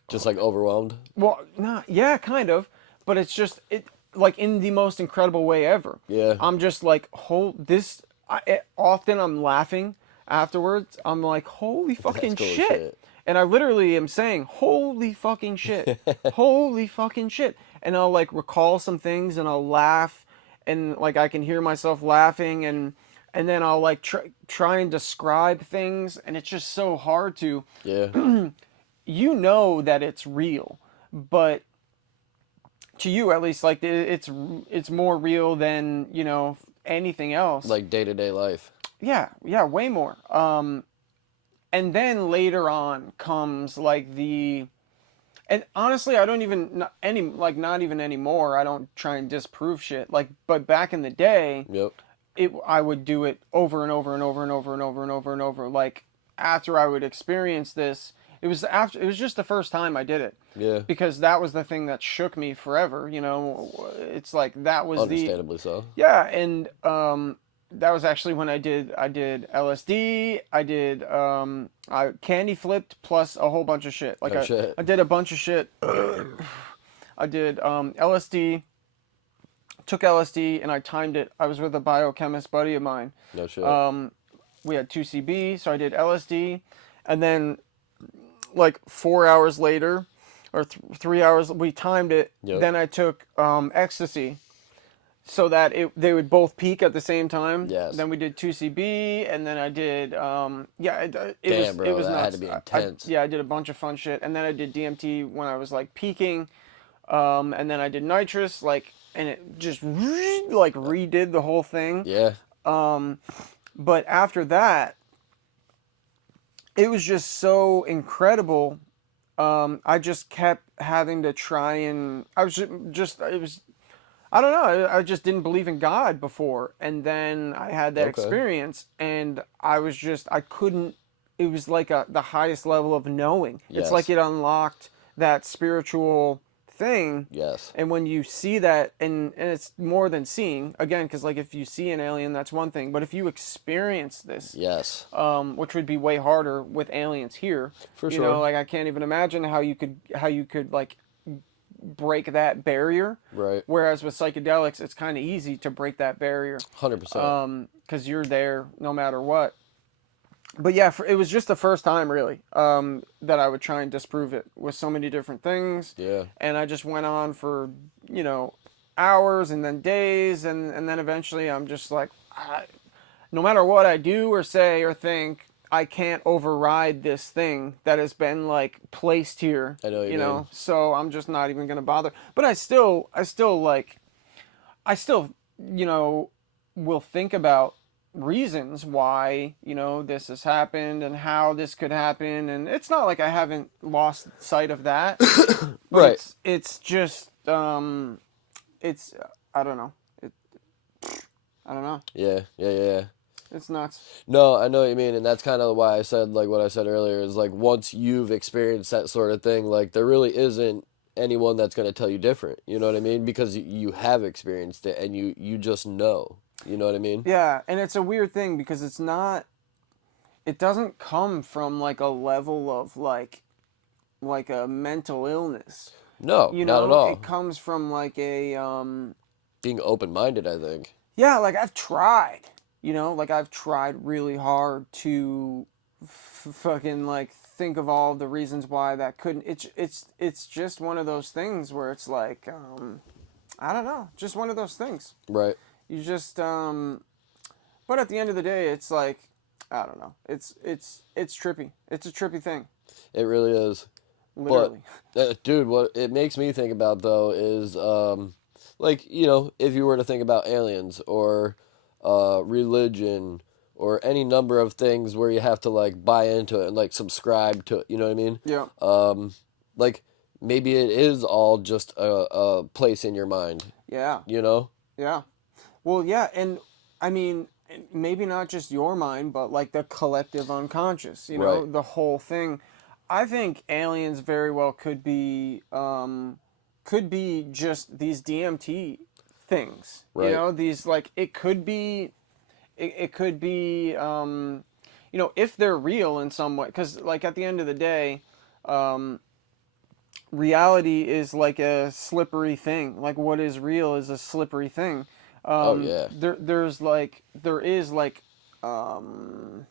Just, like, overwhelmed? well, not, yeah, kind of, but it's just, like, in the most incredible way ever. Yeah. I'm just like, often I'm laughing afterwards. I'm like, holy fucking cool shit. And I literally am saying, holy fucking shit. Holy fucking shit. And I'll like recall some things and I'll laugh, and like I can hear myself laughing, and then I'll like try and describe things, and it's just so hard to, Yeah. you know that it's real, but to you at least, like it's more real than, anything else. Like, day-to-day life. Yeah, way more. And then later on comes like and honestly, I don't even not even anymore. I don't try and disprove shit. Like, but back in the day, Yep. I would do it over and over and over and over and over and over and over. Like, after I would experience this, it was just the first time I did it. Yeah. Because that was the thing that shook me forever. It's like that was Understandably so. yeah, and that was actually when I did LSD. I did I candy flipped plus a whole bunch of shit. Like, shit. I did a bunch of shit. I did LSD. Took LSD and I timed it. I was with a biochemist buddy of mine. No shit. We had 2CB, so I did LSD, and then like 4 hours later, or 3 hours, we timed it. Yep. Then I took ecstasy, so that they would both peak at the same time. Yes. Then we did 2CB, and then I did Damn, bro, it was that nuts. had to be intense. I did a bunch of fun shit, and then I did DMT when I was like peaking, and then I did nitrous, like, and it just like redid the whole thing. Yeah. But after that, it was just so incredible. I just kept having to try and I I don't know. I just didn't believe in God before, and then I had that Okay. experience, and I couldn't. It was like the highest level of knowing. It's like Yes. it unlocked that spiritual thing, Yes. and when you see that, and it's more than seeing again, because like if you see an alien, that's one thing, but if you experience this, Yes. which would be way harder with aliens here, For you know, sure. like I can't even imagine how you could like break that barrier. Right. Whereas with psychedelics, it's kind of easy to break that barrier 100%. because you're there no matter what. But yeah, it was just the first time really that I would try and disprove it with so many different things, Yeah. and I just went on for you know hours and then days, and then eventually I'm just like, no matter what I do or say or think, I can't override this thing that has been like placed here, I know what you you mean. know. So I'm just not even gonna bother. But I still, you know, will think about reasons why, you know, this has happened and how this could happen. And it's not like I haven't lost sight of that, but Right. it's just, it's, I don't know. I don't know. Yeah. Yeah. Yeah. It's nuts. No, I know what you mean, and that's kind of why I said like what I said earlier is like once you've experienced that sort of thing, like there really isn't anyone that's going to tell you different. You know what I mean? Because you have experienced it and you just know. You know what I mean? Yeah. And it's a weird thing because it doesn't come from like a level of like a mental illness. No, You not at know, it all. comes from like a, Being open-minded, I think. yeah, like I've tried, you know, like I've tried really hard to fucking like think of all the reasons why that couldn't. It's just one of those things where it's like, I don't know, just one of those things. Right. You just, but at the end of the day, it's like, I don't know, it's trippy. It's a trippy thing, It really is. But, literally. dude, what it makes me think about though is, like, you know, if you were to think about aliens or religion or any number of things where you have to like buy into it and like subscribe to it, you know what I mean? Yeah, Like maybe it is all just a place in your mind, yeah, you know? yeah. Well, yeah, and I mean, maybe not just your mind, but like the collective unconscious, you Right, know, the whole thing. I think aliens very well could be just these DMT things, you right, know, these like it could be, you know, if they're real in some way, because like at the end of the day, um, reality is like a slippery thing. Like what is real is a slippery thing. oh yeah, There is like um,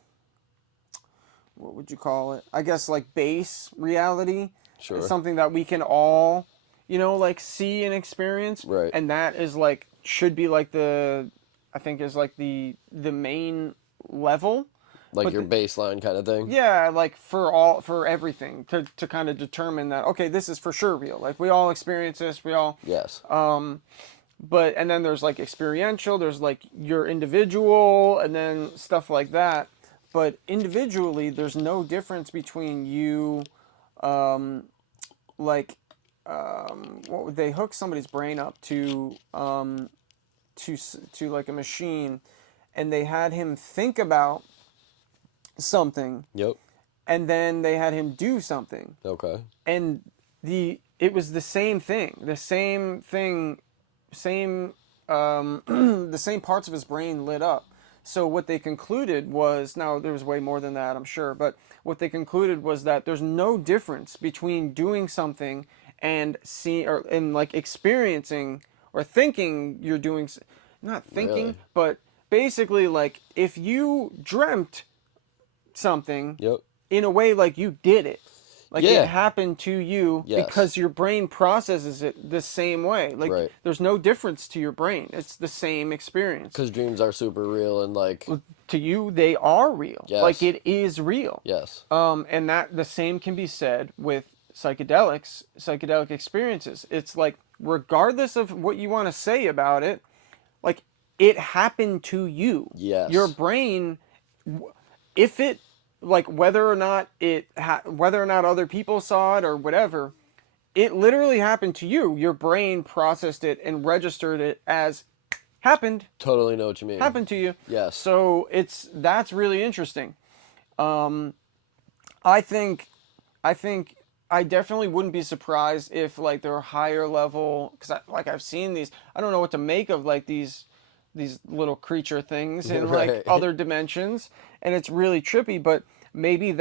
what would you call it? I guess like base reality. It's sure, something that we can all, you know, like see and experience, right. and that is like should be like I think is like the main level. Like But your baseline kind of thing. yeah, like for everything to kind of determine that okay, this is for sure real. Like we all experience this, we all Yes, but and then there's like experiential, there's like your individual and then stuff like that. But individually there's no difference between you um like what would they hook somebody's brain up to like a machine and they had him think about something yep, and then they had him do something okay, and it was the same thing, same the same parts of his brain lit up. So what they concluded was, now there was way more than that I'm sure, but what they concluded was that there's no difference between doing something and see or and like experiencing or thinking you're doing, not thinking really, but basically like if you dreamt something yep, in a way like you did it. Like it yeah, happened to you yes, because your brain processes it the same way. Like right. there's no difference to your brain. It's the same experience. Because dreams are super real and like, To you, they are real. Like yes, it is real. yes, And that the same can be said with psychedelics, psychedelic experiences. It's like regardless of what you want to say about it, like it happened to you. Your yes, brain, if it like whether or not whether or not other people saw it or whatever, it literally happened to you. Your brain processed it and registered it as happened, Totally know what you mean. happened to you. Yes. So that's really interesting. I think I think I definitely wouldn't be surprised if like there are higher level, because like I've seen these. I don't know what to make of like these little creature things in like Right. other dimensions, and it's really trippy. But maybe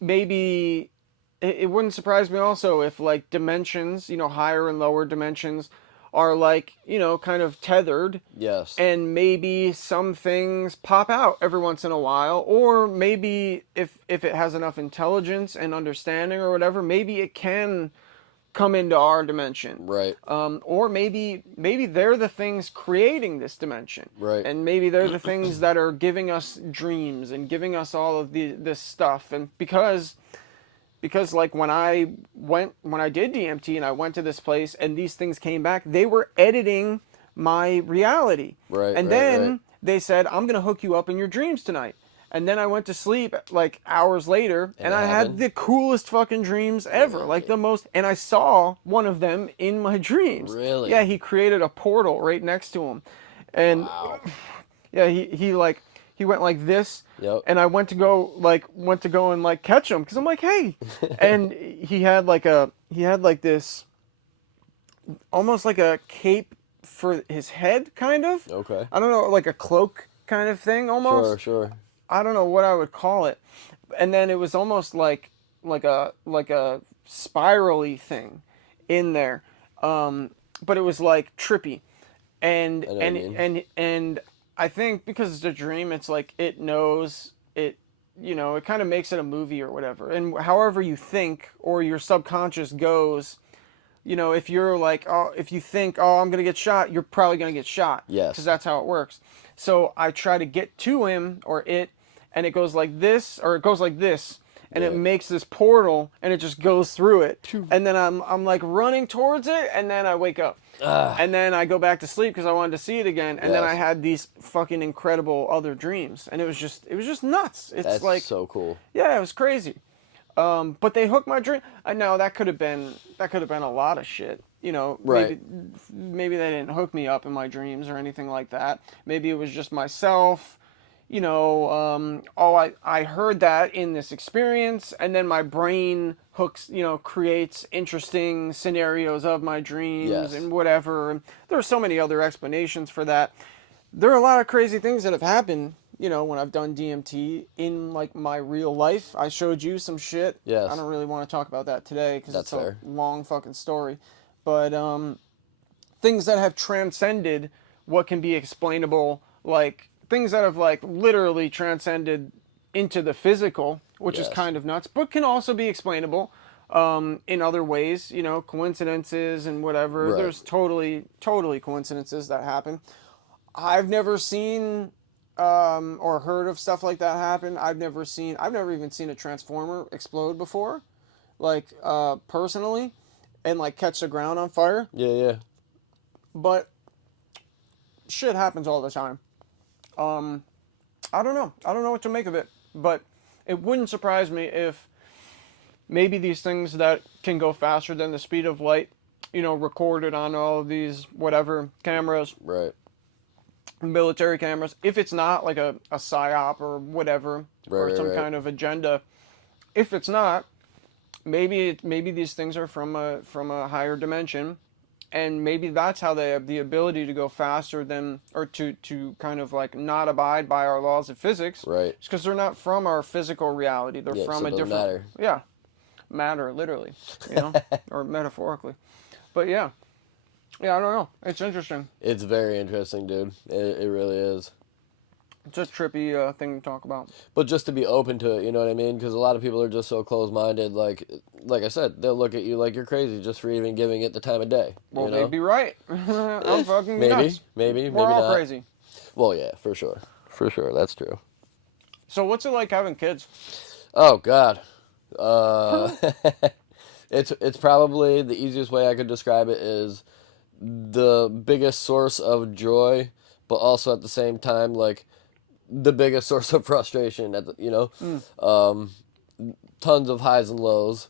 maybe it wouldn't surprise me also if like dimensions, higher and lower dimensions are like, kind of tethered, Yes. and maybe some things pop out every once in a while, or maybe if it has enough intelligence and understanding or whatever, maybe it can come into our dimension. Right. Or maybe they're the things creating this dimension, Right. and maybe they're the things that are giving us dreams and giving us all of this stuff. And because like when I did DMT and I went to this place and these things came back, they were editing my reality. Right. And Right. then Right. they said, I'm going to hook you up in your dreams tonight. And then I went to sleep like hours later, And and it I had happened? the coolest fucking dreams ever. Really? Like the most, and I saw one of them in my dreams. Really? Yeah, he created a portal right next to him. And Wow. yeah, he went like this, Yep. and I went to go and like catch him because I'm like, hey, and he had like this almost like a cape for his head, kind of. Okay. I don't know, like a cloak kind of thing almost. Sure. Sure. I don't know what I would call it. And then it was almost like a spirally thing in there, but it was like trippy, and I know what and you mean. and I think because it's a dream, it's like it knows it. It kind of makes it a movie or whatever. And however you think or your subconscious goes, if you're like, oh, if you think, oh, I'm gonna get shot, you're probably gonna get shot. Yes. Because that's how it works. So I try to get to him or it, and it goes like this, or it goes like this, and it Yeah. makes this portal, and it just goes through it. And then I'm like running towards it, and then I wake up. Ah. And then I go back to sleep because I wanted to see it again. And then I Yes. had these fucking incredible other dreams, and it was just nuts. It's That's like, so cool. yeah, it was crazy. But they hooked my dream. I know that could have been a lot of shit. Right. Maybe they didn't hook me up in my dreams or anything like that. Maybe it was just myself. I heard that in this experience, and then my brain hooks, creates interesting scenarios of my dreams Yes. and whatever. And there are so many other explanations for that. There are a lot of crazy things that have happened, when I've done DMT in like my real life. I showed you some shit. Yes. I don't really want to talk about that today because That's it's fair. a long fucking story. But things that have transcended what can be explainable, like things that have like literally transcended into the physical, which is Yes. kind of nuts, but can also be explainable in other ways, coincidences and whatever. Right. There's totally coincidences that happen. I've never seen or heard of stuff like that happen. I've never even seen a transformer explode before, like personally, and like catch the ground on fire. Yeah. Yeah. But shit happens all the time. I don't know. I don't know what to make of it, but it wouldn't surprise me if maybe these things that can go faster than the speed of light, recorded on all of these whatever cameras, Right. military cameras, if it's not like a psyop or whatever, or Right, some right. kind of agenda, if it's not, maybe these things are from a higher dimension, and maybe that's how they have the ability to go faster than, or to kind of like not abide by our laws of physics. Right. It's because they're not from our physical reality. They're Yeah, from so a it doesn't different, matter. yeah, matter literally, or metaphorically. But yeah, I don't know. It's interesting. It's very interesting, dude. It really is. It's a trippy thing to talk about. But just to be open to it, you know what I mean? Because a lot of people are just so close-minded. Like I said, they'll look at you like you're crazy just for even giving it the time of day. Well, you know? they'd be right. I'm fucking Maybe, nuts. maybe We're all not. crazy. Well, yeah, for sure, that's true. So what's it like having kids? Oh God, it's probably the easiest way I could describe it is the biggest source of joy, but also at the same time like the biggest source of frustration. Tons of highs and lows.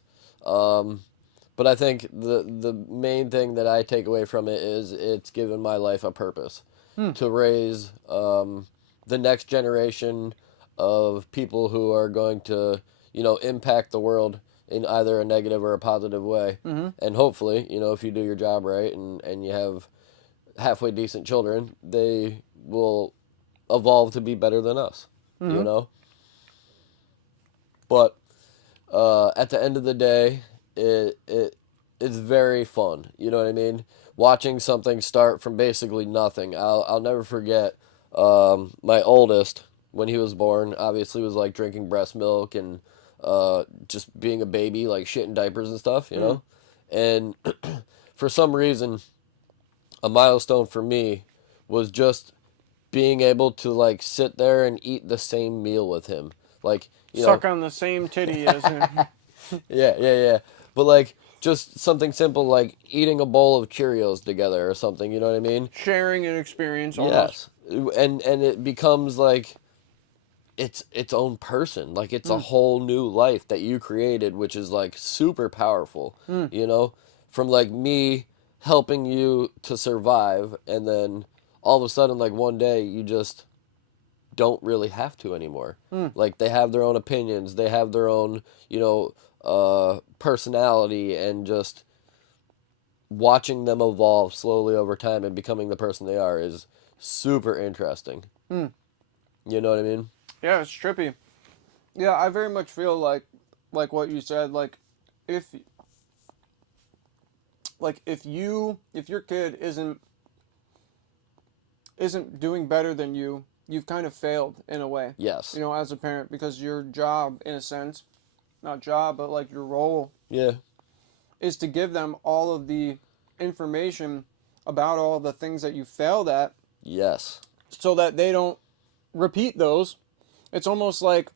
But I think the main thing that I take away from it is it's given my life a purpose to raise the next generation of people who are going to, impact the world in either a negative or a positive way. And hopefully, if you do your job right and you have halfway decent children, they will evolve to be better than us, you know? But at the end of the day, it's very fun. You know what I mean? Watching something start from basically nothing. I'll never forget my oldest when he was born. Obviously, was like drinking breast milk and just being a baby, like shitting diapers and stuff. You know, and for some reason, a milestone for me was just being able to like sit there and eat the same meal with him. Like, Suck on the same titty as him. yeah. But like just something simple like eating a bowl of Cheerios together or something, you know what I mean? Sharing an experience almost. Yes. And it becomes like its own person. Like it's a whole new life that you created, which is like super powerful, you know? From like me helping you to survive and then all of a sudden like one day you just don't really have to anymore. Like they have their own opinions, they have their own, personality, and just watching them evolve slowly over time and becoming the person they are is super interesting. You know what I mean? Yeah, it's trippy. Yeah, I very much feel like what you said, if if your kid isn't doing better than you, you've kind of failed in a way. Yes. As a parent, because your job, in a sense, not job, but like your role, Yeah. is to give them all of the information about all the things that you failed at, Yes. so that they don't repeat those. It's almost like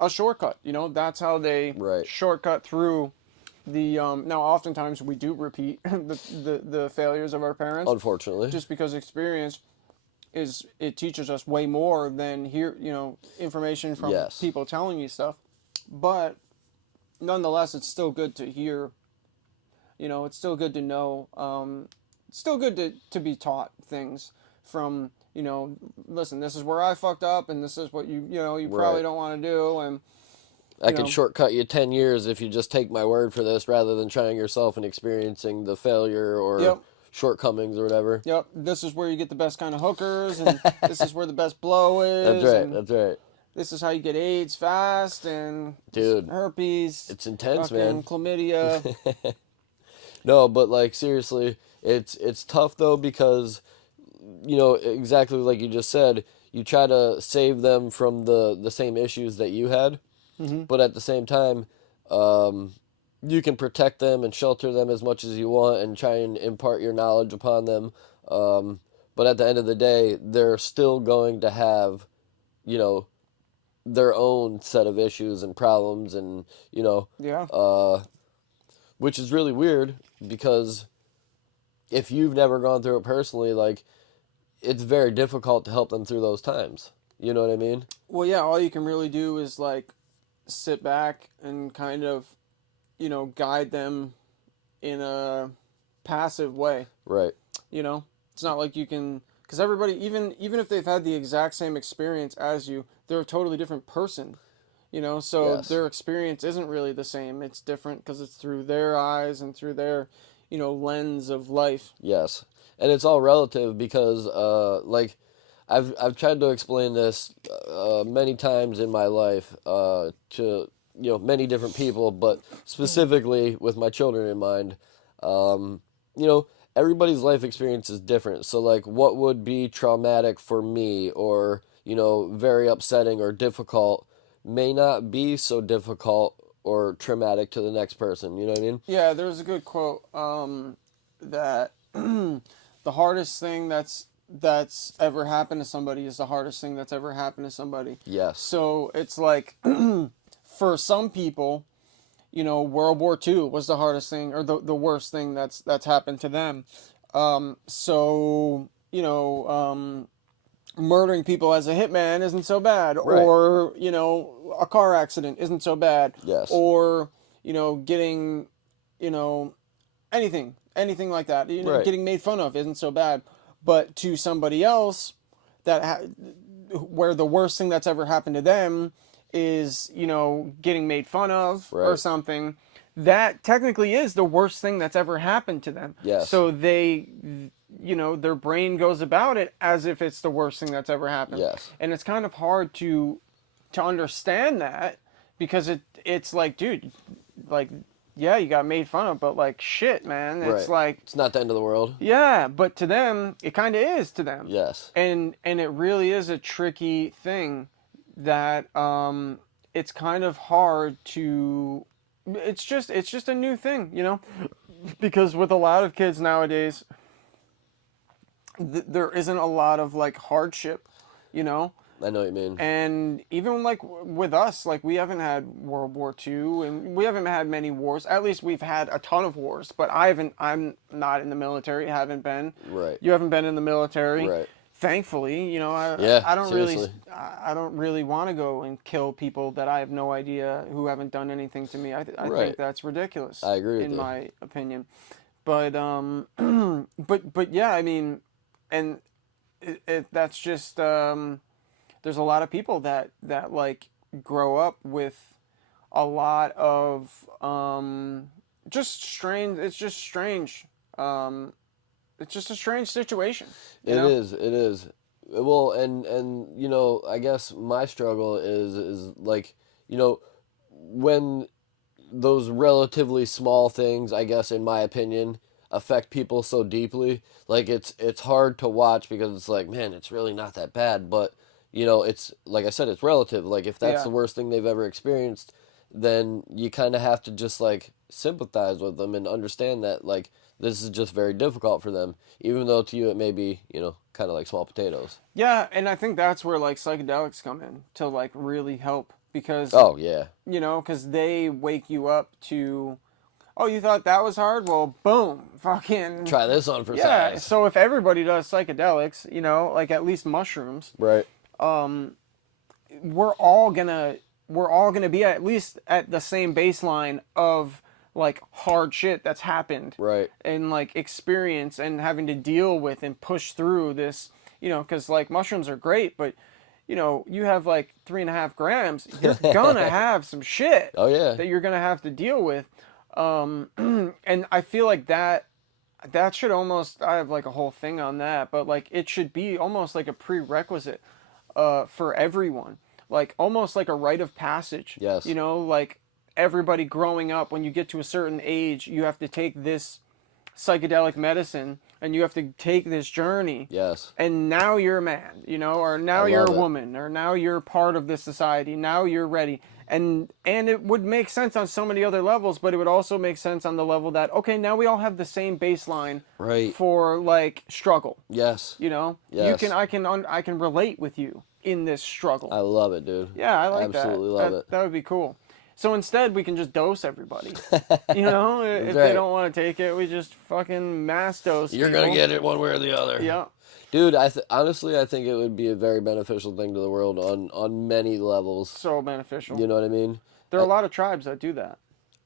a shortcut. That's how they Right. shortcut through the. Now, oftentimes we do repeat the failures of our parents, Unfortunately. just because experience it teaches us way more than information from Yes. people telling you stuff. But nonetheless, it's still good to hear. It's still good to know. It's still good to be taught things from, listen, this is where I fucked up, and this is what you probably Right. don't want to do, and I could shortcut you 10 years if you just take my word for this rather than trying yourself and experiencing the failure or yep, shortcomings or whatever. yep, this is where you get the best kind of hookers, and this is where the best blow That's is, right. and That's right. this is how you get AIDS fast, and Dude, herpes, it's intense, fucking man. chlamydia. No, but like seriously, it's tough though because exactly like you just said, you try to save them from the same issues that you had, but at the same time, um, you can protect them and shelter them as much as you want and try and impart your knowledge upon them. But at the end of the day, they're still going to have, you know, their own set of issues and problems, and Yeah. which is really weird because if you've never gone through it personally, like it's very difficult to help them through those times. You know what I mean? Well, yeah, all you can really do is like sit back and kind of, guide them in a passive way. Right. It's not like you can, because everybody, even if they've had the exact same experience as you, they're a totally different person. So Yes. their experience isn't really the same. It's different because it's through their eyes and through their, lens of life. Yes. And it's all relative because, like, I've tried to explain this many times in my life to many different people, but specifically with my children in mind. Um, Everybody's life experience is different. So, like, what would be traumatic for me, or very upsetting or difficult, may not be so difficult or traumatic to the next person. You know what I mean? Yeah, there's a good quote that the hardest thing that's ever happened to somebody is the hardest thing that's ever happened to somebody. Yes. So it's like for some people, World War II was the hardest thing or the worst thing that's happened to them. So murdering people as a hitman isn't so bad, Right. or a car accident isn't so bad, Yes. or getting, you know, anything like that, Right. getting made fun of isn't so bad. But to somebody else where the worst thing that's ever happened to them is, getting made fun of or Right. something, that technically is the worst thing that's ever happened to them. Yes. So their brain goes about it as if it's the worst thing that's ever happened. Yes. And it's kind of hard to understand that, because it's like, dude, like, yeah, you got made fun of, but like, shit, man, it's Right. like, It's not the end of the world. yeah, but to them, it kind of is to them. Yes. And it really is a tricky thing that it's kind of hard to. It's just a new thing, because with a lot of kids nowadays, there isn't a lot of like hardship, you know. I know what you mean. And even like with us, like we haven't had World War II, and we haven't had many wars. At least we've had a ton of wars, but I'm not in the military. Haven't been. Right. You haven't been in the military. Right. Thankfully, Yeah, I don't seriously. I don't really want to go and kill people that I have no idea who haven't done anything to me. I Right. think that's ridiculous. I agree with in you. my opinion. But but yeah, I mean, and that's just there's a lot of people that like grow up with a lot of just strange. It's just strange. It's just a strange situation. It is. It is. Well, and I guess my struggle is like, when those relatively small things, I guess in my opinion, affect people so deeply, like it's hard to watch because it's like, man, it's really not that bad, but it's like I said, it's relative. Like if that's Yeah. the worst thing they've ever experienced, then you kind of have to just like sympathize with them and understand that like this is just very difficult for them, even though to you it may be, kind of like small potatoes. Yeah, and I think that's where like psychedelics come in to like really help, because Oh yeah. because they wake you up to, oh, you thought that was hard? Well, boom, fucking Try this on for yeah. size. So if everybody does psychedelics, like at least mushrooms, Right. we're all gonna be at least at the same baseline of like hard shit that's happened, Right. and like experience and having to deal with and push through this, because like mushrooms are great, but you have like 3.5 grams, you're gonna have some shit Oh yeah. that you're gonna have to deal with. And I feel like that should almost, I have like a whole thing on that, but like it should be almost like a prerequisite for everyone, like almost like a rite of passage. Yes. Like everybody growing up, when you get to a certain age, you have to take this psychedelic medicine and you have to take this journey. Yes. And now you're a man, or now I you're a love it. woman, or now you're part of this society. Now you're ready. And it would make sense on so many other levels, but it would also make sense on the level that, okay, now we all have the same baseline Right. for like struggle. Yes. You Yes. I can relate with you in this struggle. I love it, dude. Yeah, I like Absolutely that. love it. That would be cool. So instead, we can just dose everybody. If right. they don't want to take it, we just fucking mass dose. You're people. gonna get it one way or the other. Yeah. Dude, honestly, I think it would be a very beneficial thing to the world on many levels. So beneficial. You know what I mean? There are a lot of tribes that do that.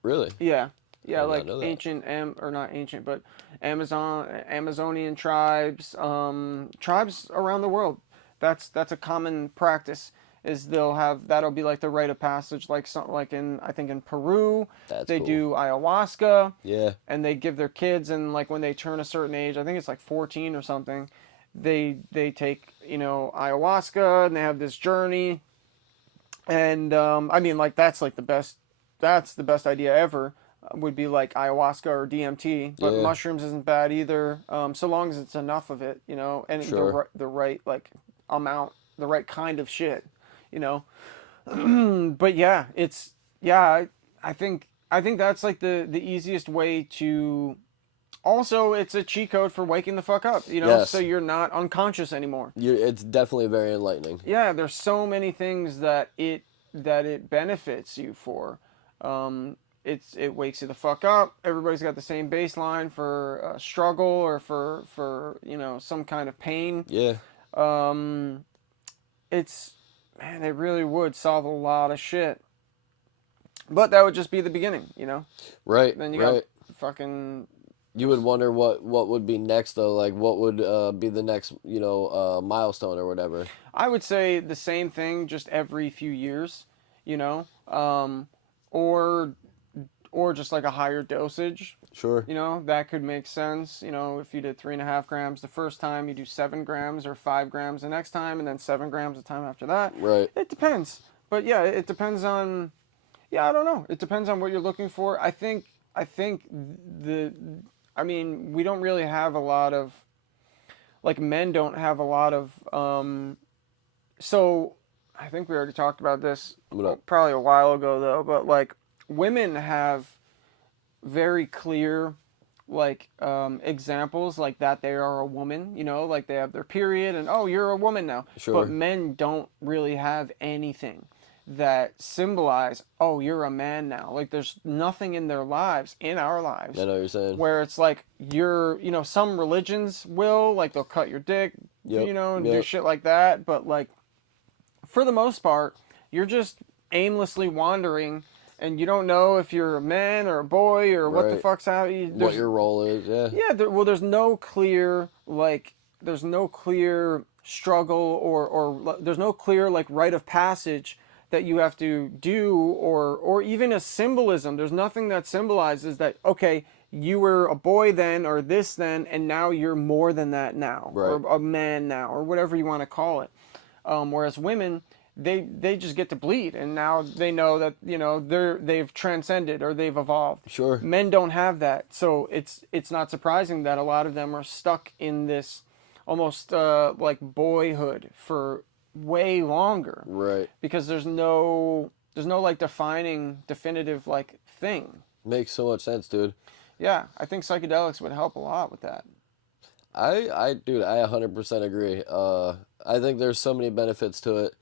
Really? Yeah. Yeah, did not like know that. ancient or not ancient, but Amazonian tribes, tribes around the world. That's a common practice. Is that'll be like the rite of passage, like something like I think in Peru, That's they cool. do ayahuasca. Yeah. And they give their kids, and like when they turn a certain age, I think it's like 14 or something, they take ayahuasca, and they have this journey. And I mean, like that's the best idea ever, would be like ayahuasca or DMT, but Yeah. mushrooms isn't bad either, so long as it's enough of it, and Sure. the right like amount, the right kind of shit, but yeah, I think that's like the easiest way to. Also, it's a cheat code for waking the fuck up, Yes. so you're not unconscious anymore. It's definitely very enlightening. Yeah, there's so many things that it benefits you for. It wakes you the fuck up. Everybody's got the same baseline for struggle or for some kind of pain. Yeah. It's, man, it really would solve a lot of shit. But that would just be the beginning, you know? Right, Then you got right. fucking... You would wonder what would be next though, like what would be the next, milestone or whatever. I would say the same thing just every few years, you know? Or or just like a higher dosage. Sure. You know, that could make sense. You know, if you did 3.5 grams the first time, you do 7 grams or 5 grams the next time, and then 7 grams the time after that. Right. It depends. But yeah, it depends on, yeah, I don't know. It depends on what you're looking for. I think the, I mean, we don't really have a lot of, like men don't have a lot of, so I think we already talked about this What up? probably a while ago though, but like women have very clear examples like that they are a woman, you know, like they have their period and oh you're a woman now. But Sure. men don't really have anything that symbolize oh you're a man now. Like there's nothing in their lives, in our lives, I know what you're saying. where it's like you're, you know, some religions will, like they'll cut your dick, Yep. you know, and do Yep. shit like that, but like for the most part you're just aimlessly wandering and you don't know if you're a man or a boy or what the Right. fuck's out. What your role is, yeah. Yeah, well, there's no clear there's no clear struggle or there's no clear like rite of passage that you have to do or even a symbolism. There's nothing that symbolizes that okay, you were a boy then or this then, and now you're more than that now or Right. a man now or whatever you want to call it. Whereas women, they just get to bleed, and now they know that you know they've transcended or they've evolved. Sure. Men don't have that, so it's not surprising that a lot of them are stuck in this almost like boyhood for way longer Right. because there's no like defining definitive like thing. Makes so much sense, dude. Yeah, I think psychedelics would help a lot with that. Dude, I 100% agree. I think there's so many benefits to it.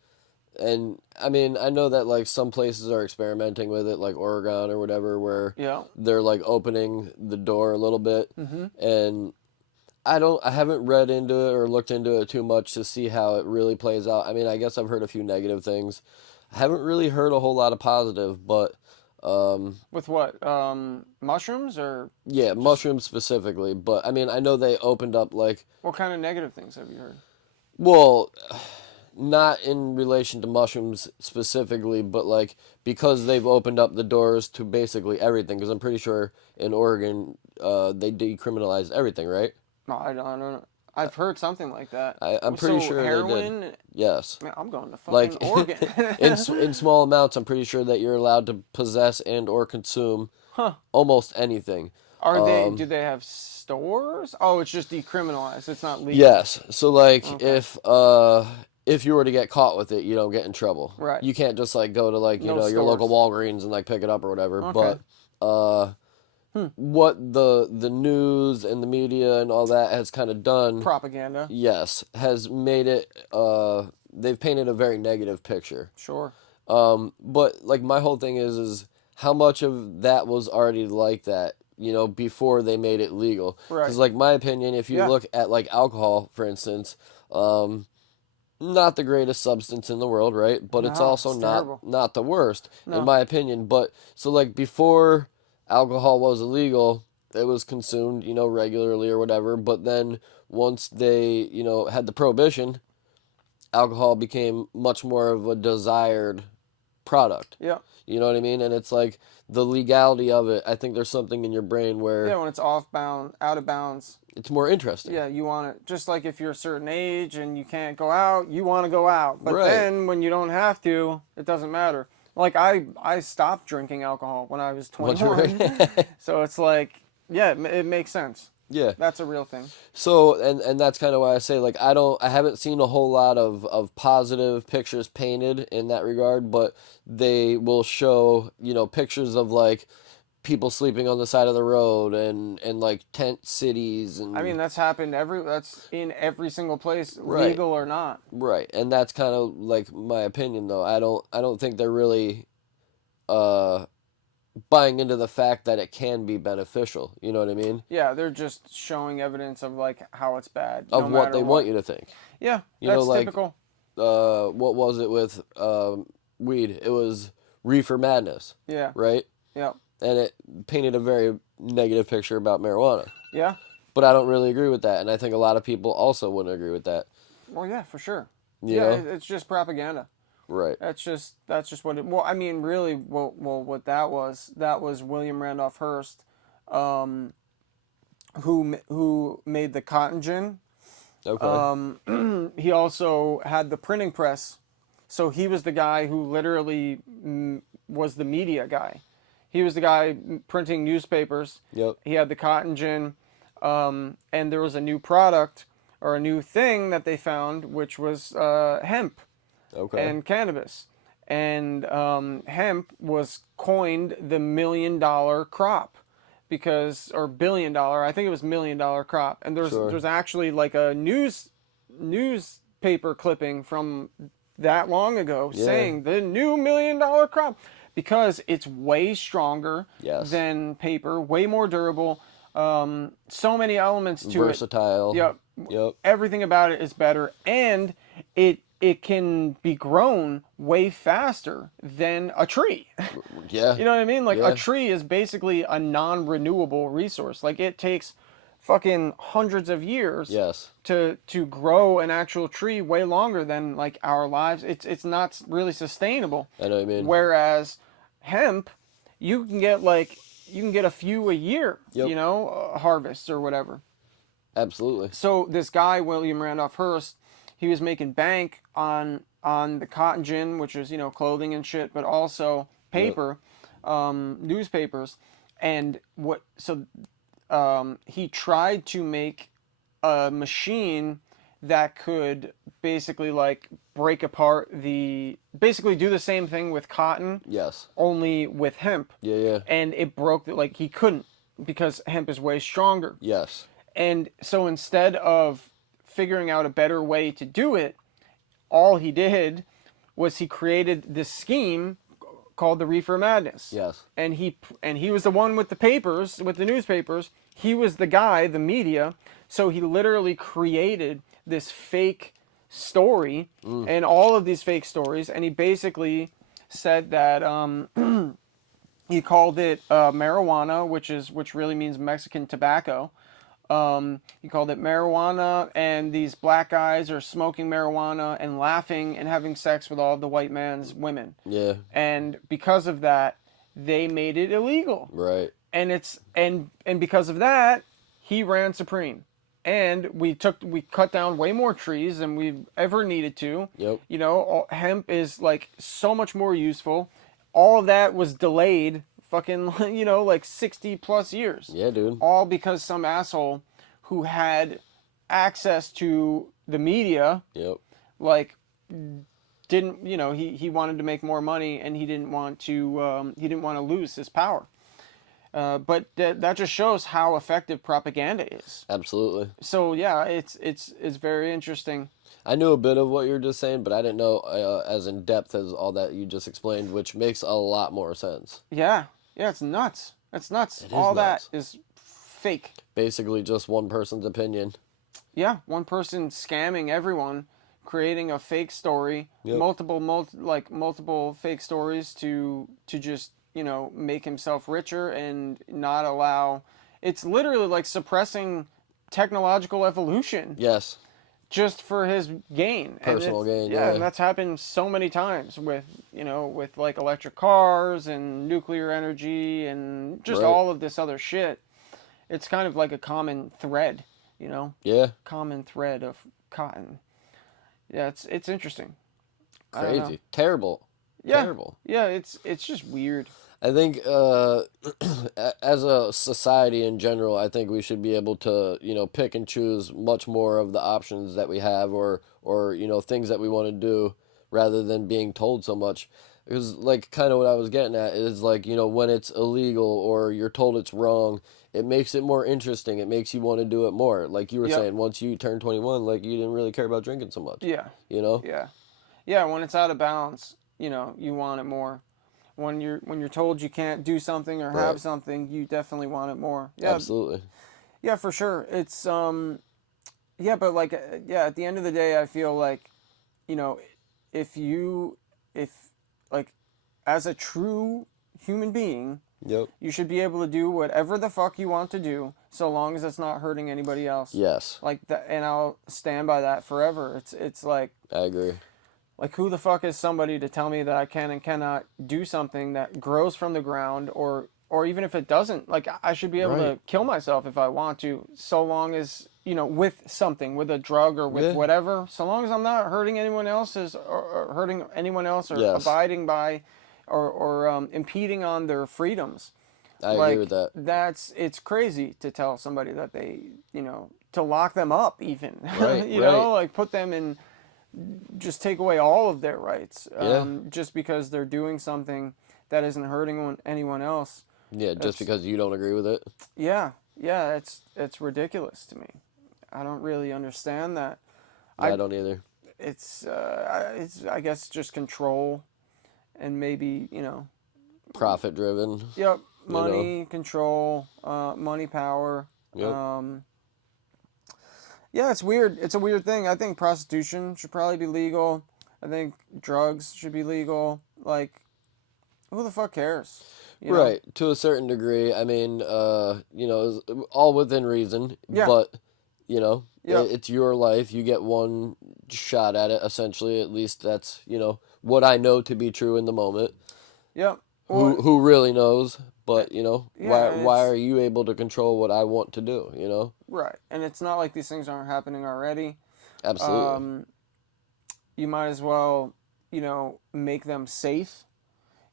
And I mean, I know that like some places are experimenting with it, like Oregon or whatever, where Yeah. they're like opening the door a little bit. Mm-hmm. And I haven't read into it or looked into it too much to see how it really plays out. I mean, I guess I've heard a few negative things. I haven't really heard a whole lot of positive, but With what? Mushrooms or yeah, mushrooms specifically. But I mean, I know they opened up like, what kind of negative things have you heard? well, not in relation to mushrooms specifically, but like because they've opened up the doors to basically everything. Because I'm pretty sure in Oregon, they decriminalized everything, right? No, I don't know. I've heard something like that. I'm pretty So sure they did. heroin, Yes. man, I'm going to Like fucking Oregon. in small amounts, I'm pretty sure that you're allowed to possess and or consume Huh. almost anything. Are they? Do they have stores? Oh, it's just decriminalized. It's not legal. Yes. So like Okay. if you were to get caught with it, you don't get in trouble. Right. You can't just like go to like, No your local stores. Walgreens and like pick it up or whatever. Okay. But what the news and the media and all that has kind of done, Propaganda. yes, has made it they've painted a very negative picture. Sure. But like my whole thing is how much of that was already like that, before they made it legal. Right. Because like my opinion, if you Yeah. look at like alcohol, for instance, not the greatest substance in the world, right? But it's No, also it's not terrible. not the worst, No. in my opinion. But so like before alcohol was illegal, it was consumed, regularly or whatever. But then once they, had the prohibition, alcohol became much more of a desired product. Yeah. You know what I mean? And it's like the legality of it. I think there's something in your brain where Yeah. When it's off bound, out of bounds. it's more interesting. Yeah, you want it just like if you're a certain age and you can't go out, you want to go out. But Right. then when you don't have to, it doesn't matter. Like I stopped drinking alcohol when I was Once you're 21. So it's like, yeah, it makes sense. Yeah. That's a real thing. So and that's kind of why I say like I haven't seen a whole lot of positive pictures painted in that regard, but they will show, pictures of like people sleeping on the side of the road and like tent cities and I mean, that's in every single place, Right. legal or not. right. And that's kind of like my opinion though. I don't think they're really uh buying into the fact that it can be beneficial. You know what I mean? Yeah, they're just showing evidence of like how it's bad. Of no what matter they want you to think. Yeah, You know, that's like typical. What was it with weed? It was reefer madness. Yeah. Right? Yeah. And it painted a very negative picture about marijuana. Yeah. But I don't really agree with that, and I think a lot of people also wouldn't agree with that. Well, yeah, for sure. You Yeah, know? it's just propaganda. Right. That's just what it. Well, I mean, really, what that was William Randolph Hearst, who made the cotton gin. He also had the printing press, so he was the guy who literally was the media guy. He was the guy printing newspapers. Yep. He had the cotton gin, and there was a new product or a new thing that they found, which was hemp Okay. and cannabis. And hemp was coined the $1 million crop because, or $1 billion, I think it was $1 million crop. And there's actually like a newspaper clipping from that long ago saying the new $1 million crop because it's way stronger than paper, way more durable. So many elements to Versatile. Yep. Yep. Everything about it is better, and it can be grown way faster than a tree. Yeah. You know what I mean? Like a tree is basically a non-renewable resource. Like it takes fucking hundreds of years to grow an actual tree way longer than like our lives. It's not really sustainable. I know what you mean. Whereas hemp, you can get a few a year, you know, harvests or whatever. Absolutely. So this guy, William Randolph Hearst, he was making bank on the cotton gin, which is, you know, clothing and shit, but also paper, newspapers. And he tried to make a machine that could basically like break apart basically do the same thing with cotton. Yes. Only with hemp. Yeah. And it broke, like he couldn't because hemp is way stronger. Yes. And so instead of figuring out a better way to do it, all he did was he created this scheme called the Reefer Madness. Yes. And he was the one with the papers, with the newspapers. He was the guy, the media. So he literally created this fake story and all of these fake stories. And he basically said that he called it marijuana, which really means Mexican tobacco. He called it marijuana, and these black guys are smoking marijuana and laughing and having sex with all of the white man's women. Yeah. And because of that, they made it illegal. Right. And because of that, he ran supreme. And we cut down way more trees than we've ever needed to. Yep. You know, hemp is like so much more useful. All of that was delayed fucking, you know, like 60 plus years. Yeah, dude. All because some asshole who had access to the media, like, didn't, you know, he wanted to make more money and he didn't want to lose his power. But that just shows how effective propaganda is. Absolutely. So yeah, it's very interesting. I knew a bit of what you were just saying, but I didn't know as in depth as all that you just explained, which makes a lot more sense. Yeah, it's nuts. It's nuts. All nuts. That is fake. Basically, just one person's opinion. Yeah, one person scamming everyone, creating a fake story, multiple fake stories to just, you know, make himself richer and not allow. It's literally like suppressing technological evolution. Yes. Just for his gain. Personal gain, yeah. And that's happened so many times with, you know, with like electric cars and nuclear energy and just all of this other shit. It's kind of like a common thread, you know? Yeah. Common thread of cotton. Yeah, it's interesting. Crazy. Terrible. Yeah. Terrible. Yeah, it's just weird. I think as a society in general, I think we should be able to, you know, pick and choose much more of the options that we have or you know, things that we want to do rather than being told so much. Because, like, kind of what I was getting at is, like, you know, when it's illegal or you're told it's wrong, it makes it more interesting. It makes you want to do it more. Like you were saying, once you turn 21, like, you didn't really care about drinking so much. Yeah. You know? Yeah. Yeah, when it's out of balance, you know, you want it more. When you're told you can't do something or have something, you definitely want it more. Yeah, absolutely. Yeah, for sure. It's yeah, but like at the end of the day, I feel like, you know, if as a true human being, Yep. you should be able to do whatever the fuck you want to do, so long as it's not hurting anybody else. Yes. Like that, and I'll stand by that forever. It's like, I agree. like, who the fuck is somebody to tell me that I can and cannot do something that grows from the ground, or even if it doesn't, like, I should be able Right. to kill myself if I want to, so long as, you know, with something, with a drug or with Yeah. whatever, so long as I'm not hurting anyone else's, or hurting anyone else, or Yes. abiding by, or impeding on their freedoms. I Like, agree with that. it's crazy to tell somebody that they, you know, to lock them up even, Right, you right. know, like put them in, just take away all of their rights, Yeah. just because they're doing something that isn't hurting anyone else. Yeah, That's- just because you don't agree with it. Yeah, it's ridiculous to me. I don't really understand that. I don't either. It's I guess just control, and maybe, you know, Profit driven. yep, money, control, money, power. Yep. Yeah, it's weird. It's a weird thing. I think prostitution should probably be legal. I think drugs should be legal. Like, who the fuck cares? You know? Right, to a certain degree. I mean, you know, all within reason. Yeah. But, you know, Yeah. it's your life. You get one shot at it, essentially. At least that's, you know, what I know to be true in the moment. Yep. Well, Who really knows? But, you know, Yeah, why it's- are you able to control what I want to do, you know? right. And it's not like these things aren't happening already. Absolutely. You might as well, you know, make them safe.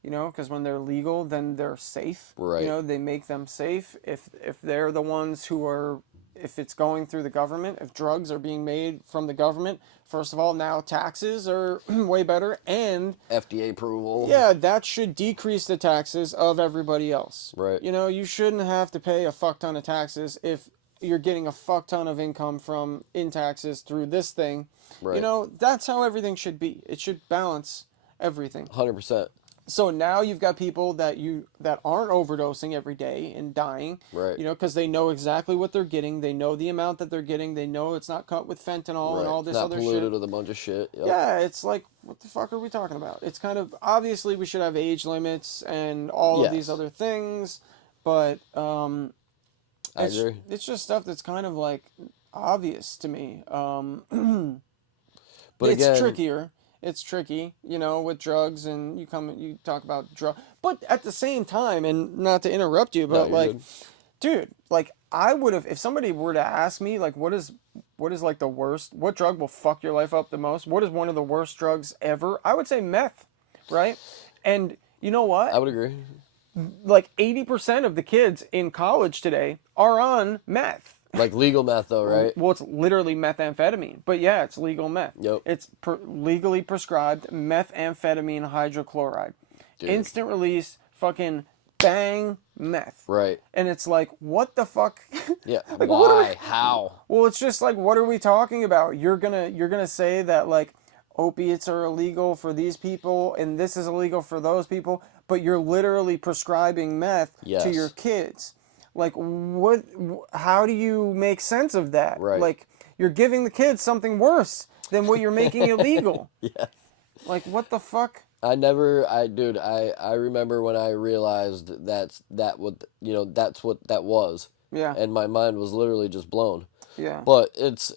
You know, because when they're legal, then they're safe. Right. You know, they make them safe. If they're the ones who are, if it's going through the government, if drugs are being made from the government, first of all, now taxes are way better, and FDA approval. yeah, that should decrease the taxes of everybody else. Right. You know, you shouldn't have to pay a fuck ton of taxes if you're getting a fuck ton of income in taxes through this thing. Right. You know, that's how everything should be. It should balance everything. 100%. So now you've got people that aren't overdosing every day and dying. Right. You know, because they know exactly what they're getting. They know the amount that they're getting. They know it's not cut with fentanyl and all this Not other polluted shit. with a bunch of shit. Yep. Yeah, it's like, what the fuck are we talking about? It's kind of, obviously we should have age limits and all of these other things, but I agree. it's just stuff that's kind of like obvious to me. But it's again, trickier. It's tricky, you know, with drugs, and you talk about drug, but at the same time, and not to interrupt you, but you're like, good. dude, like, I would have, if somebody were to ask me, like, what is like the worst, what drug will fuck your life up the most? What is one of the worst drugs ever? I would say meth, right? And you know what? I would agree. Like 80% of the kids in college today are on meth. Like legal meth, though, right? Well, it's literally methamphetamine, but yeah, it's legal meth. Yep. It's legally prescribed methamphetamine hydrochloride. Dude. Instant release, fucking bang meth. Right. And it's like, what the fuck? Yeah. Like, what are Why? How? Well, it's just like, what are we talking about? You're gonna say that, like, opiates are illegal for these people and this is illegal for those people, but you're literally prescribing meth to your kids. Like, what? How do you make sense of that? Right. Like, you're giving the kids something worse than what you're making illegal. Yeah. Like, what the fuck? I remember when I realized that's what that was. Yeah. And my mind was literally just blown. Yeah. But it's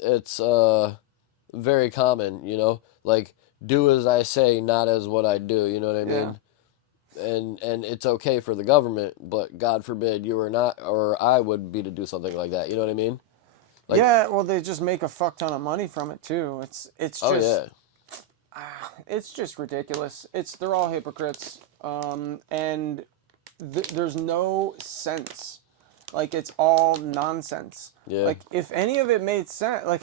very common, you know, like, do as I say, not as what I do, you know what I mean? And it's okay for the government, but God forbid you or not, or I would be to do something like that, you know what I mean? Like, yeah, well, they just make a fuck ton of money from it too. It's just, oh yeah. it's just ridiculous. They're all hypocrites, and there's no sense. Like, it's all nonsense. Yeah. Like, if any of it made sense, like,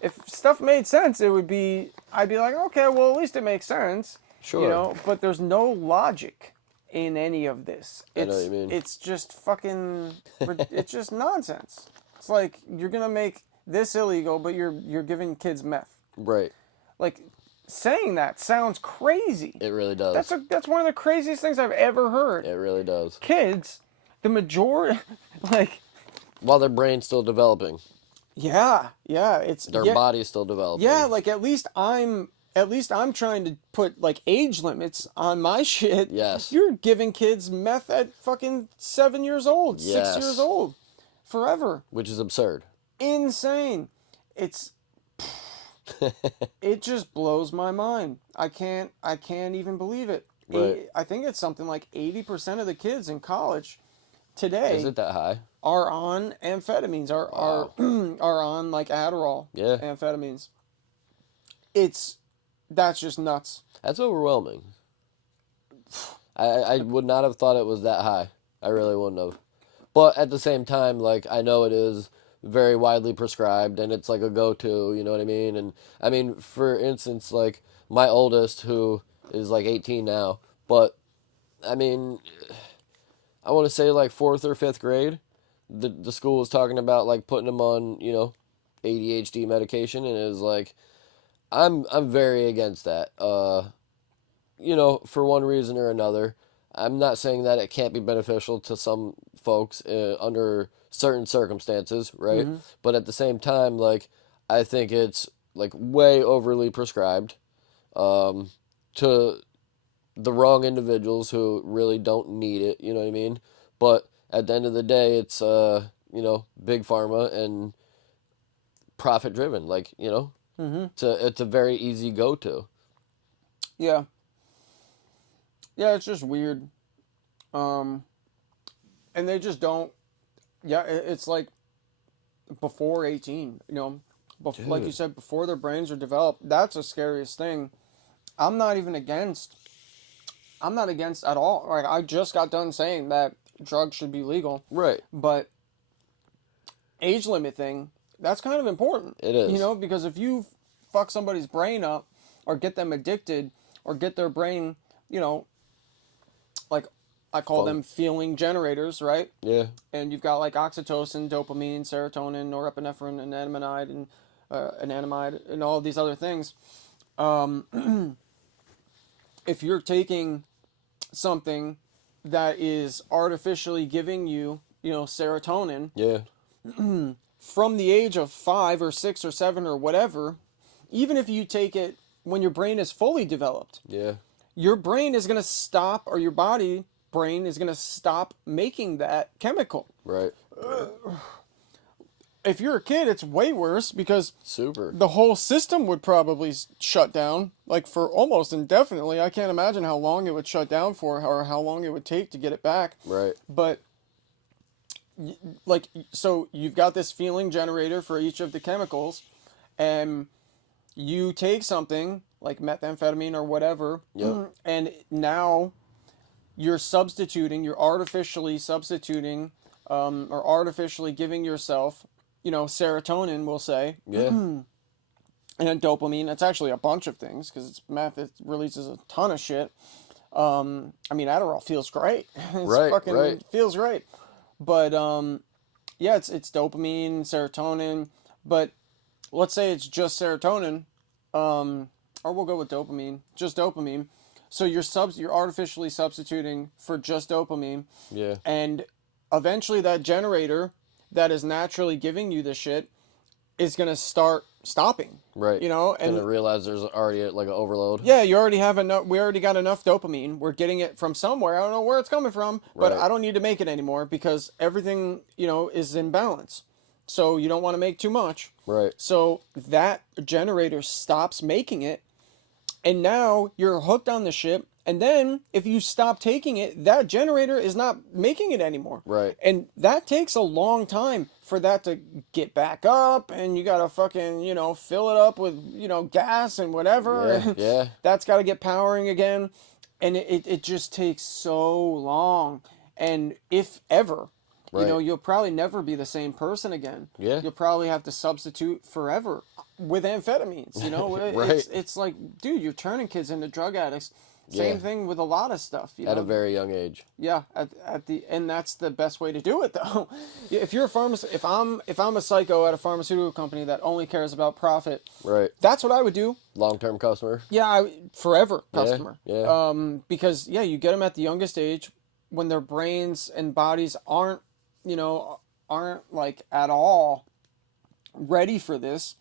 if stuff made sense, I'd be like, okay, well, at least it makes sense. Sure. You know, but there's no logic in any of this. I know what you mean. It's just fucking, it's just nonsense. It's like, you're gonna make this illegal, but you're giving kids meth. Right. Like, saying that sounds crazy. It really does. That's one of the craziest things I've ever heard. It really does. Kids, the majority, like, While their brain's still developing. yeah, it's Their body's still developing. yeah, like, at least I'm at least I'm trying to put like age limits on my shit. Yes. You're giving kids meth at fucking 7 years old, 6 years Yes. old, forever. Which is absurd. Insane. It's it just blows my mind. I can't even believe it. Right. I think it's something like 80% of the kids in college today Is it that high? are on amphetamines, are are on like Adderall, Yeah. amphetamines. That's just nuts. That's overwhelming. I would not have thought it was that high. I really wouldn't have. But at the same time, like, I know it is very widely prescribed and it's like a go-to, you know what I mean? And I mean, for instance, like my oldest, who is like 18 now, but I mean, I want to say like fourth or fifth grade, the school was talking about like putting him on, you know, ADHD medication, and it was like, I'm very against that. You know, for one reason or another. I'm not saying that it can't be beneficial to some folks under certain circumstances, right? Mm-hmm. But at the same time, like, I think it's like way overly prescribed to the wrong individuals who really don't need it, you know what I mean? But at the end of the day, it's, you know, big pharma and profit driven, like, you know? Mm-hmm. It's a very easy go-to. Yeah. Yeah, it's just weird. And they just don't. Yeah, it's like before 18, you know, like you said, before their brains are developed. That's the scariest thing. I'm not even against. I'm not against at all. Like I just got done saying that drugs should be legal, Right. but age limit thing, that's kind of important. It is. You know, because if you fuck somebody's brain up or get them addicted or get their brain, you know, like I call them feeling generators, right? Yeah. And you've got like oxytocin, dopamine, serotonin, norepinephrine, and anandamide, and all of these other things. If you're taking something that is artificially giving you, you know, serotonin, Yeah. from the age of 5 or 6 or 7 or whatever, even if you take it when your brain is fully developed, Yeah. your brain is going to stop, or your brain is going to stop making that chemical. Right. If you're a kid, it's way worse because Super. the whole system would probably shut down, like for almost indefinitely. I can't imagine how long it would shut down for, or how long it would take to get it back. Right. But like, so you've got this feeling generator for each of the chemicals, and you take something like methamphetamine or whatever, Yep. and now you're artificially substituting, or artificially giving yourself, you know, serotonin, we'll say, Yeah. and then dopamine. It's actually a bunch of things because it's meth. It releases a ton of shit. I mean, Adderall feels great. Right. Feels great. But yeah, it's dopamine, serotonin. But let's say it's just serotonin, or we'll go with dopamine, just dopamine. So you're artificially substituting for just dopamine, Yeah. and eventually that generator that is naturally giving you the shit is gonna start stopping. Right. You know, And and realize there's already like an overload. yeah, you already have enough. We already got enough dopamine. We're getting it from somewhere. I don't know where it's coming from, but Right. I don't need to make it anymore because everything, you know, is in balance. So you don't want to make too much. Right. So that generator stops making it, and now you're hooked on the shit. And then if you stop taking it, that generator is not making it anymore. Right. And that takes a long time for that to get back up, and you gotta fucking, you know, fill it up with, you know, gas and whatever. Yeah. Yeah. That's gotta get powering again. And it just takes so long. And if ever, you know, Right. you'll probably never be the same person again. Yeah. You'll probably have to substitute forever with amphetamines, you know? Right. It's like, dude, you're turning kids into drug addicts. Same Yeah. thing with a lot of stuff, you At know? a very young age. Yeah, and that's the best way to do it though. If you're a if I'm a psycho at a pharmaceutical company that only cares about profit, Right. that's what I would do. Long-term customer. Yeah, forever customer. Yeah. Because yeah, you get them at the youngest age when their brains and bodies aren't, you know, aren't like at all ready for this.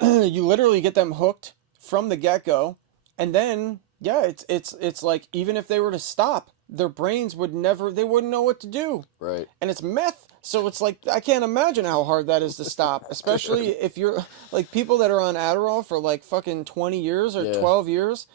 You literally get them hooked from the get-go. And then, yeah, it's like, even if they were to stop, their brains would never, they wouldn't know what to do. Right. And it's meth. So it's like, I can't imagine how hard that is to stop, especially if you're like people that are on Adderall for like fucking 20 years or Yeah. 12 years.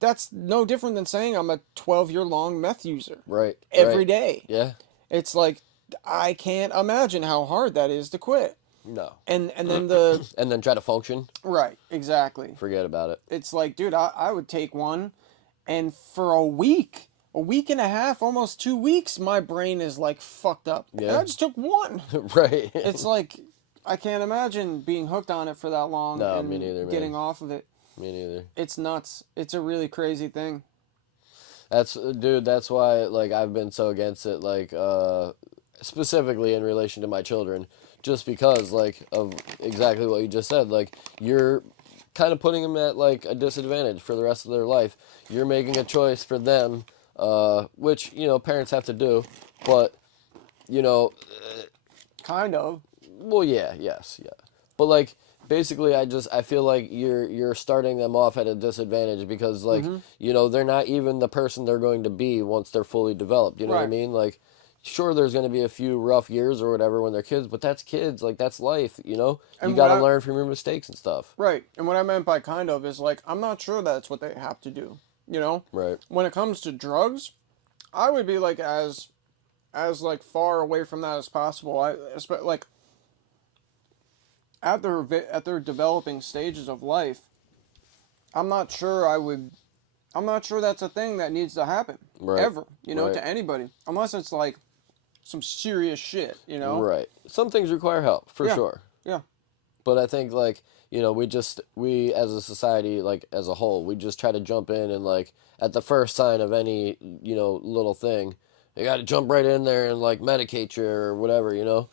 That's no different than saying I'm a 12-year long meth user Right. every Right. day. Yeah. It's like, I can't imagine how hard that is to quit. No. And then the And then try to function. right, exactly. Forget about it. It's like, dude, I would take one, and for a week and a half, almost 2 weeks, my brain is like fucked up. And Yeah. I just took one. Right. It's like, I can't imagine being hooked on it for that long No, and me neither, getting man. off of it. Me neither. It's nuts. It's a really crazy thing. That's why, like, I've been so against it, like, specifically in relation to my children, just because, like, of exactly what you just said. Like, you're kind of putting them at, like, a disadvantage for the rest of their life. You're making a choice for them, which, you know, parents have to do, but, you know, Kind of. well, yeah, yes, yeah. But, like, basically, I feel like you're starting them off at a disadvantage because, like, you know, they're not even the person they're going to be once they're fully developed. You know what I Right. mean? Like, sure, there's going to be a few rough years or whatever when they're kids, but that's kids. Like, that's life. You know, you And got what to I learn from your mistakes and stuff. right. And what I meant by kind of is like, I'm not sure that's what they have to do. You know? Right. When it comes to drugs, I would be like as like far away from that as possible. Like at their developing stages of life, I'm not sure I would. I'm not sure that's a thing that needs to happen Right. ever. You know, Right. to anybody, unless it's like some serious shit. You know. Right. Some things require help for Yeah. sure. Yeah. But I think, like, you know, we as a society, like, as a whole, we just try to jump in and, like, at the first sign of any, you know, little thing, you got to jump right in there and, like, medicate you or whatever, you know?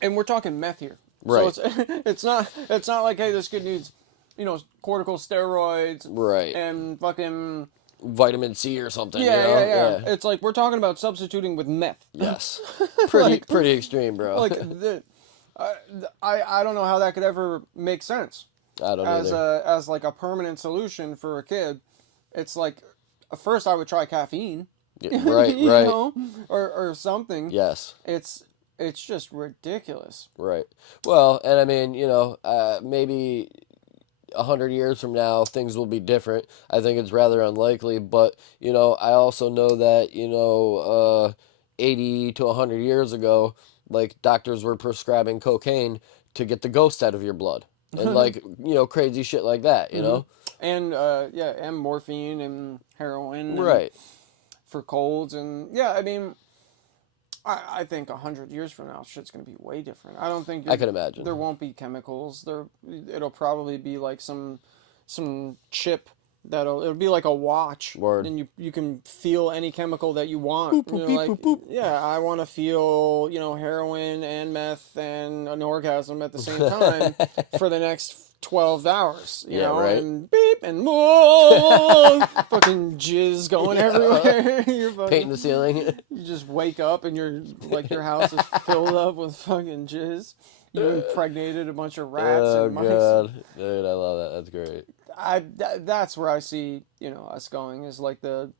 And we're talking meth here. Right. So it's not like, hey, this kid needs, you know, corticosteroids Right. and fucking Vitamin C or something, you yeah, know? yeah. It's like we're talking about substituting with meth. Yes. Like- Pretty extreme, bro. Like I don't know how that could ever make sense I don't as either. as like a permanent solution for a kid. It's like at first I would try caffeine, Yeah, right, you right. know, or something. Yes. It's just ridiculous. Right. Well, and I mean, you know, maybe 100 years from now things will be different. I think it's rather unlikely, but you know, I also know that, you know, 80 to 100 years ago, like, doctors were prescribing cocaine to get the ghost out of your blood, and, like, you know, crazy shit like that. You know. And yeah, and morphine and heroin and Right. for colds and yeah, I mean, I think 100 years from now, shit's gonna be way different. I don't think I can imagine. there won't be chemicals. It'll probably be like some chip it'll be like a watch, Word. and you can feel any chemical that you want. You know, like, yeah, I want to feel, you know, heroin and meth and an orgasm at the same time for the next 12 hours, you Yeah, know, right. and beep and whoa, fucking jizz going everywhere. You're fucking, Painting the ceiling. you just wake up and your house is filled up with fucking jizz. You impregnated a bunch of rats Oh and mice. god, dude, I love that. That's great. That's where I see, you know, us going, is like the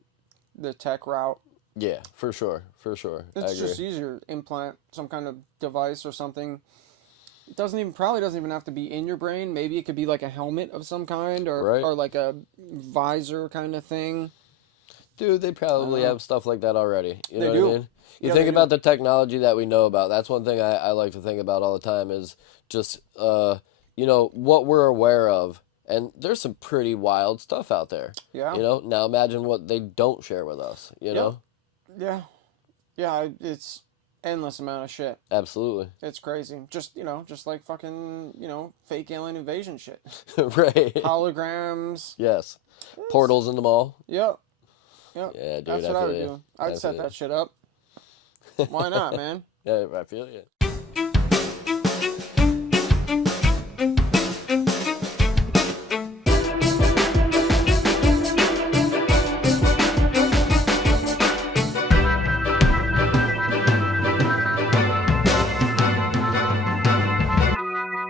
tech route. Yeah, for sure, for sure. I It's agree. just easier. Implant some kind of device or something. It probably doesn't even have to be in your brain. Maybe it could be like a helmet of some kind, or Right. or like a visor kind of thing. Dude, they probably have stuff like that already. You know They do. what I mean? You Yeah, think they about do. the technology that we know about. That's one thing I like to think about all the time is just, you know, what we're aware of. And there's some pretty wild stuff out there. Yeah. You know? Now imagine what they don't share with us, you know? Yeah. Yeah, it's endless amount of shit. Absolutely. It's crazy. Just, you know, just like fucking, you know, fake alien invasion shit. Right. Holograms. Yes. Portals in the mall. Yep. Yep. Yeah, dude, That's I what I feel would you. do. I I'd set feel that shit up. Why not, man? Yeah, I feel you.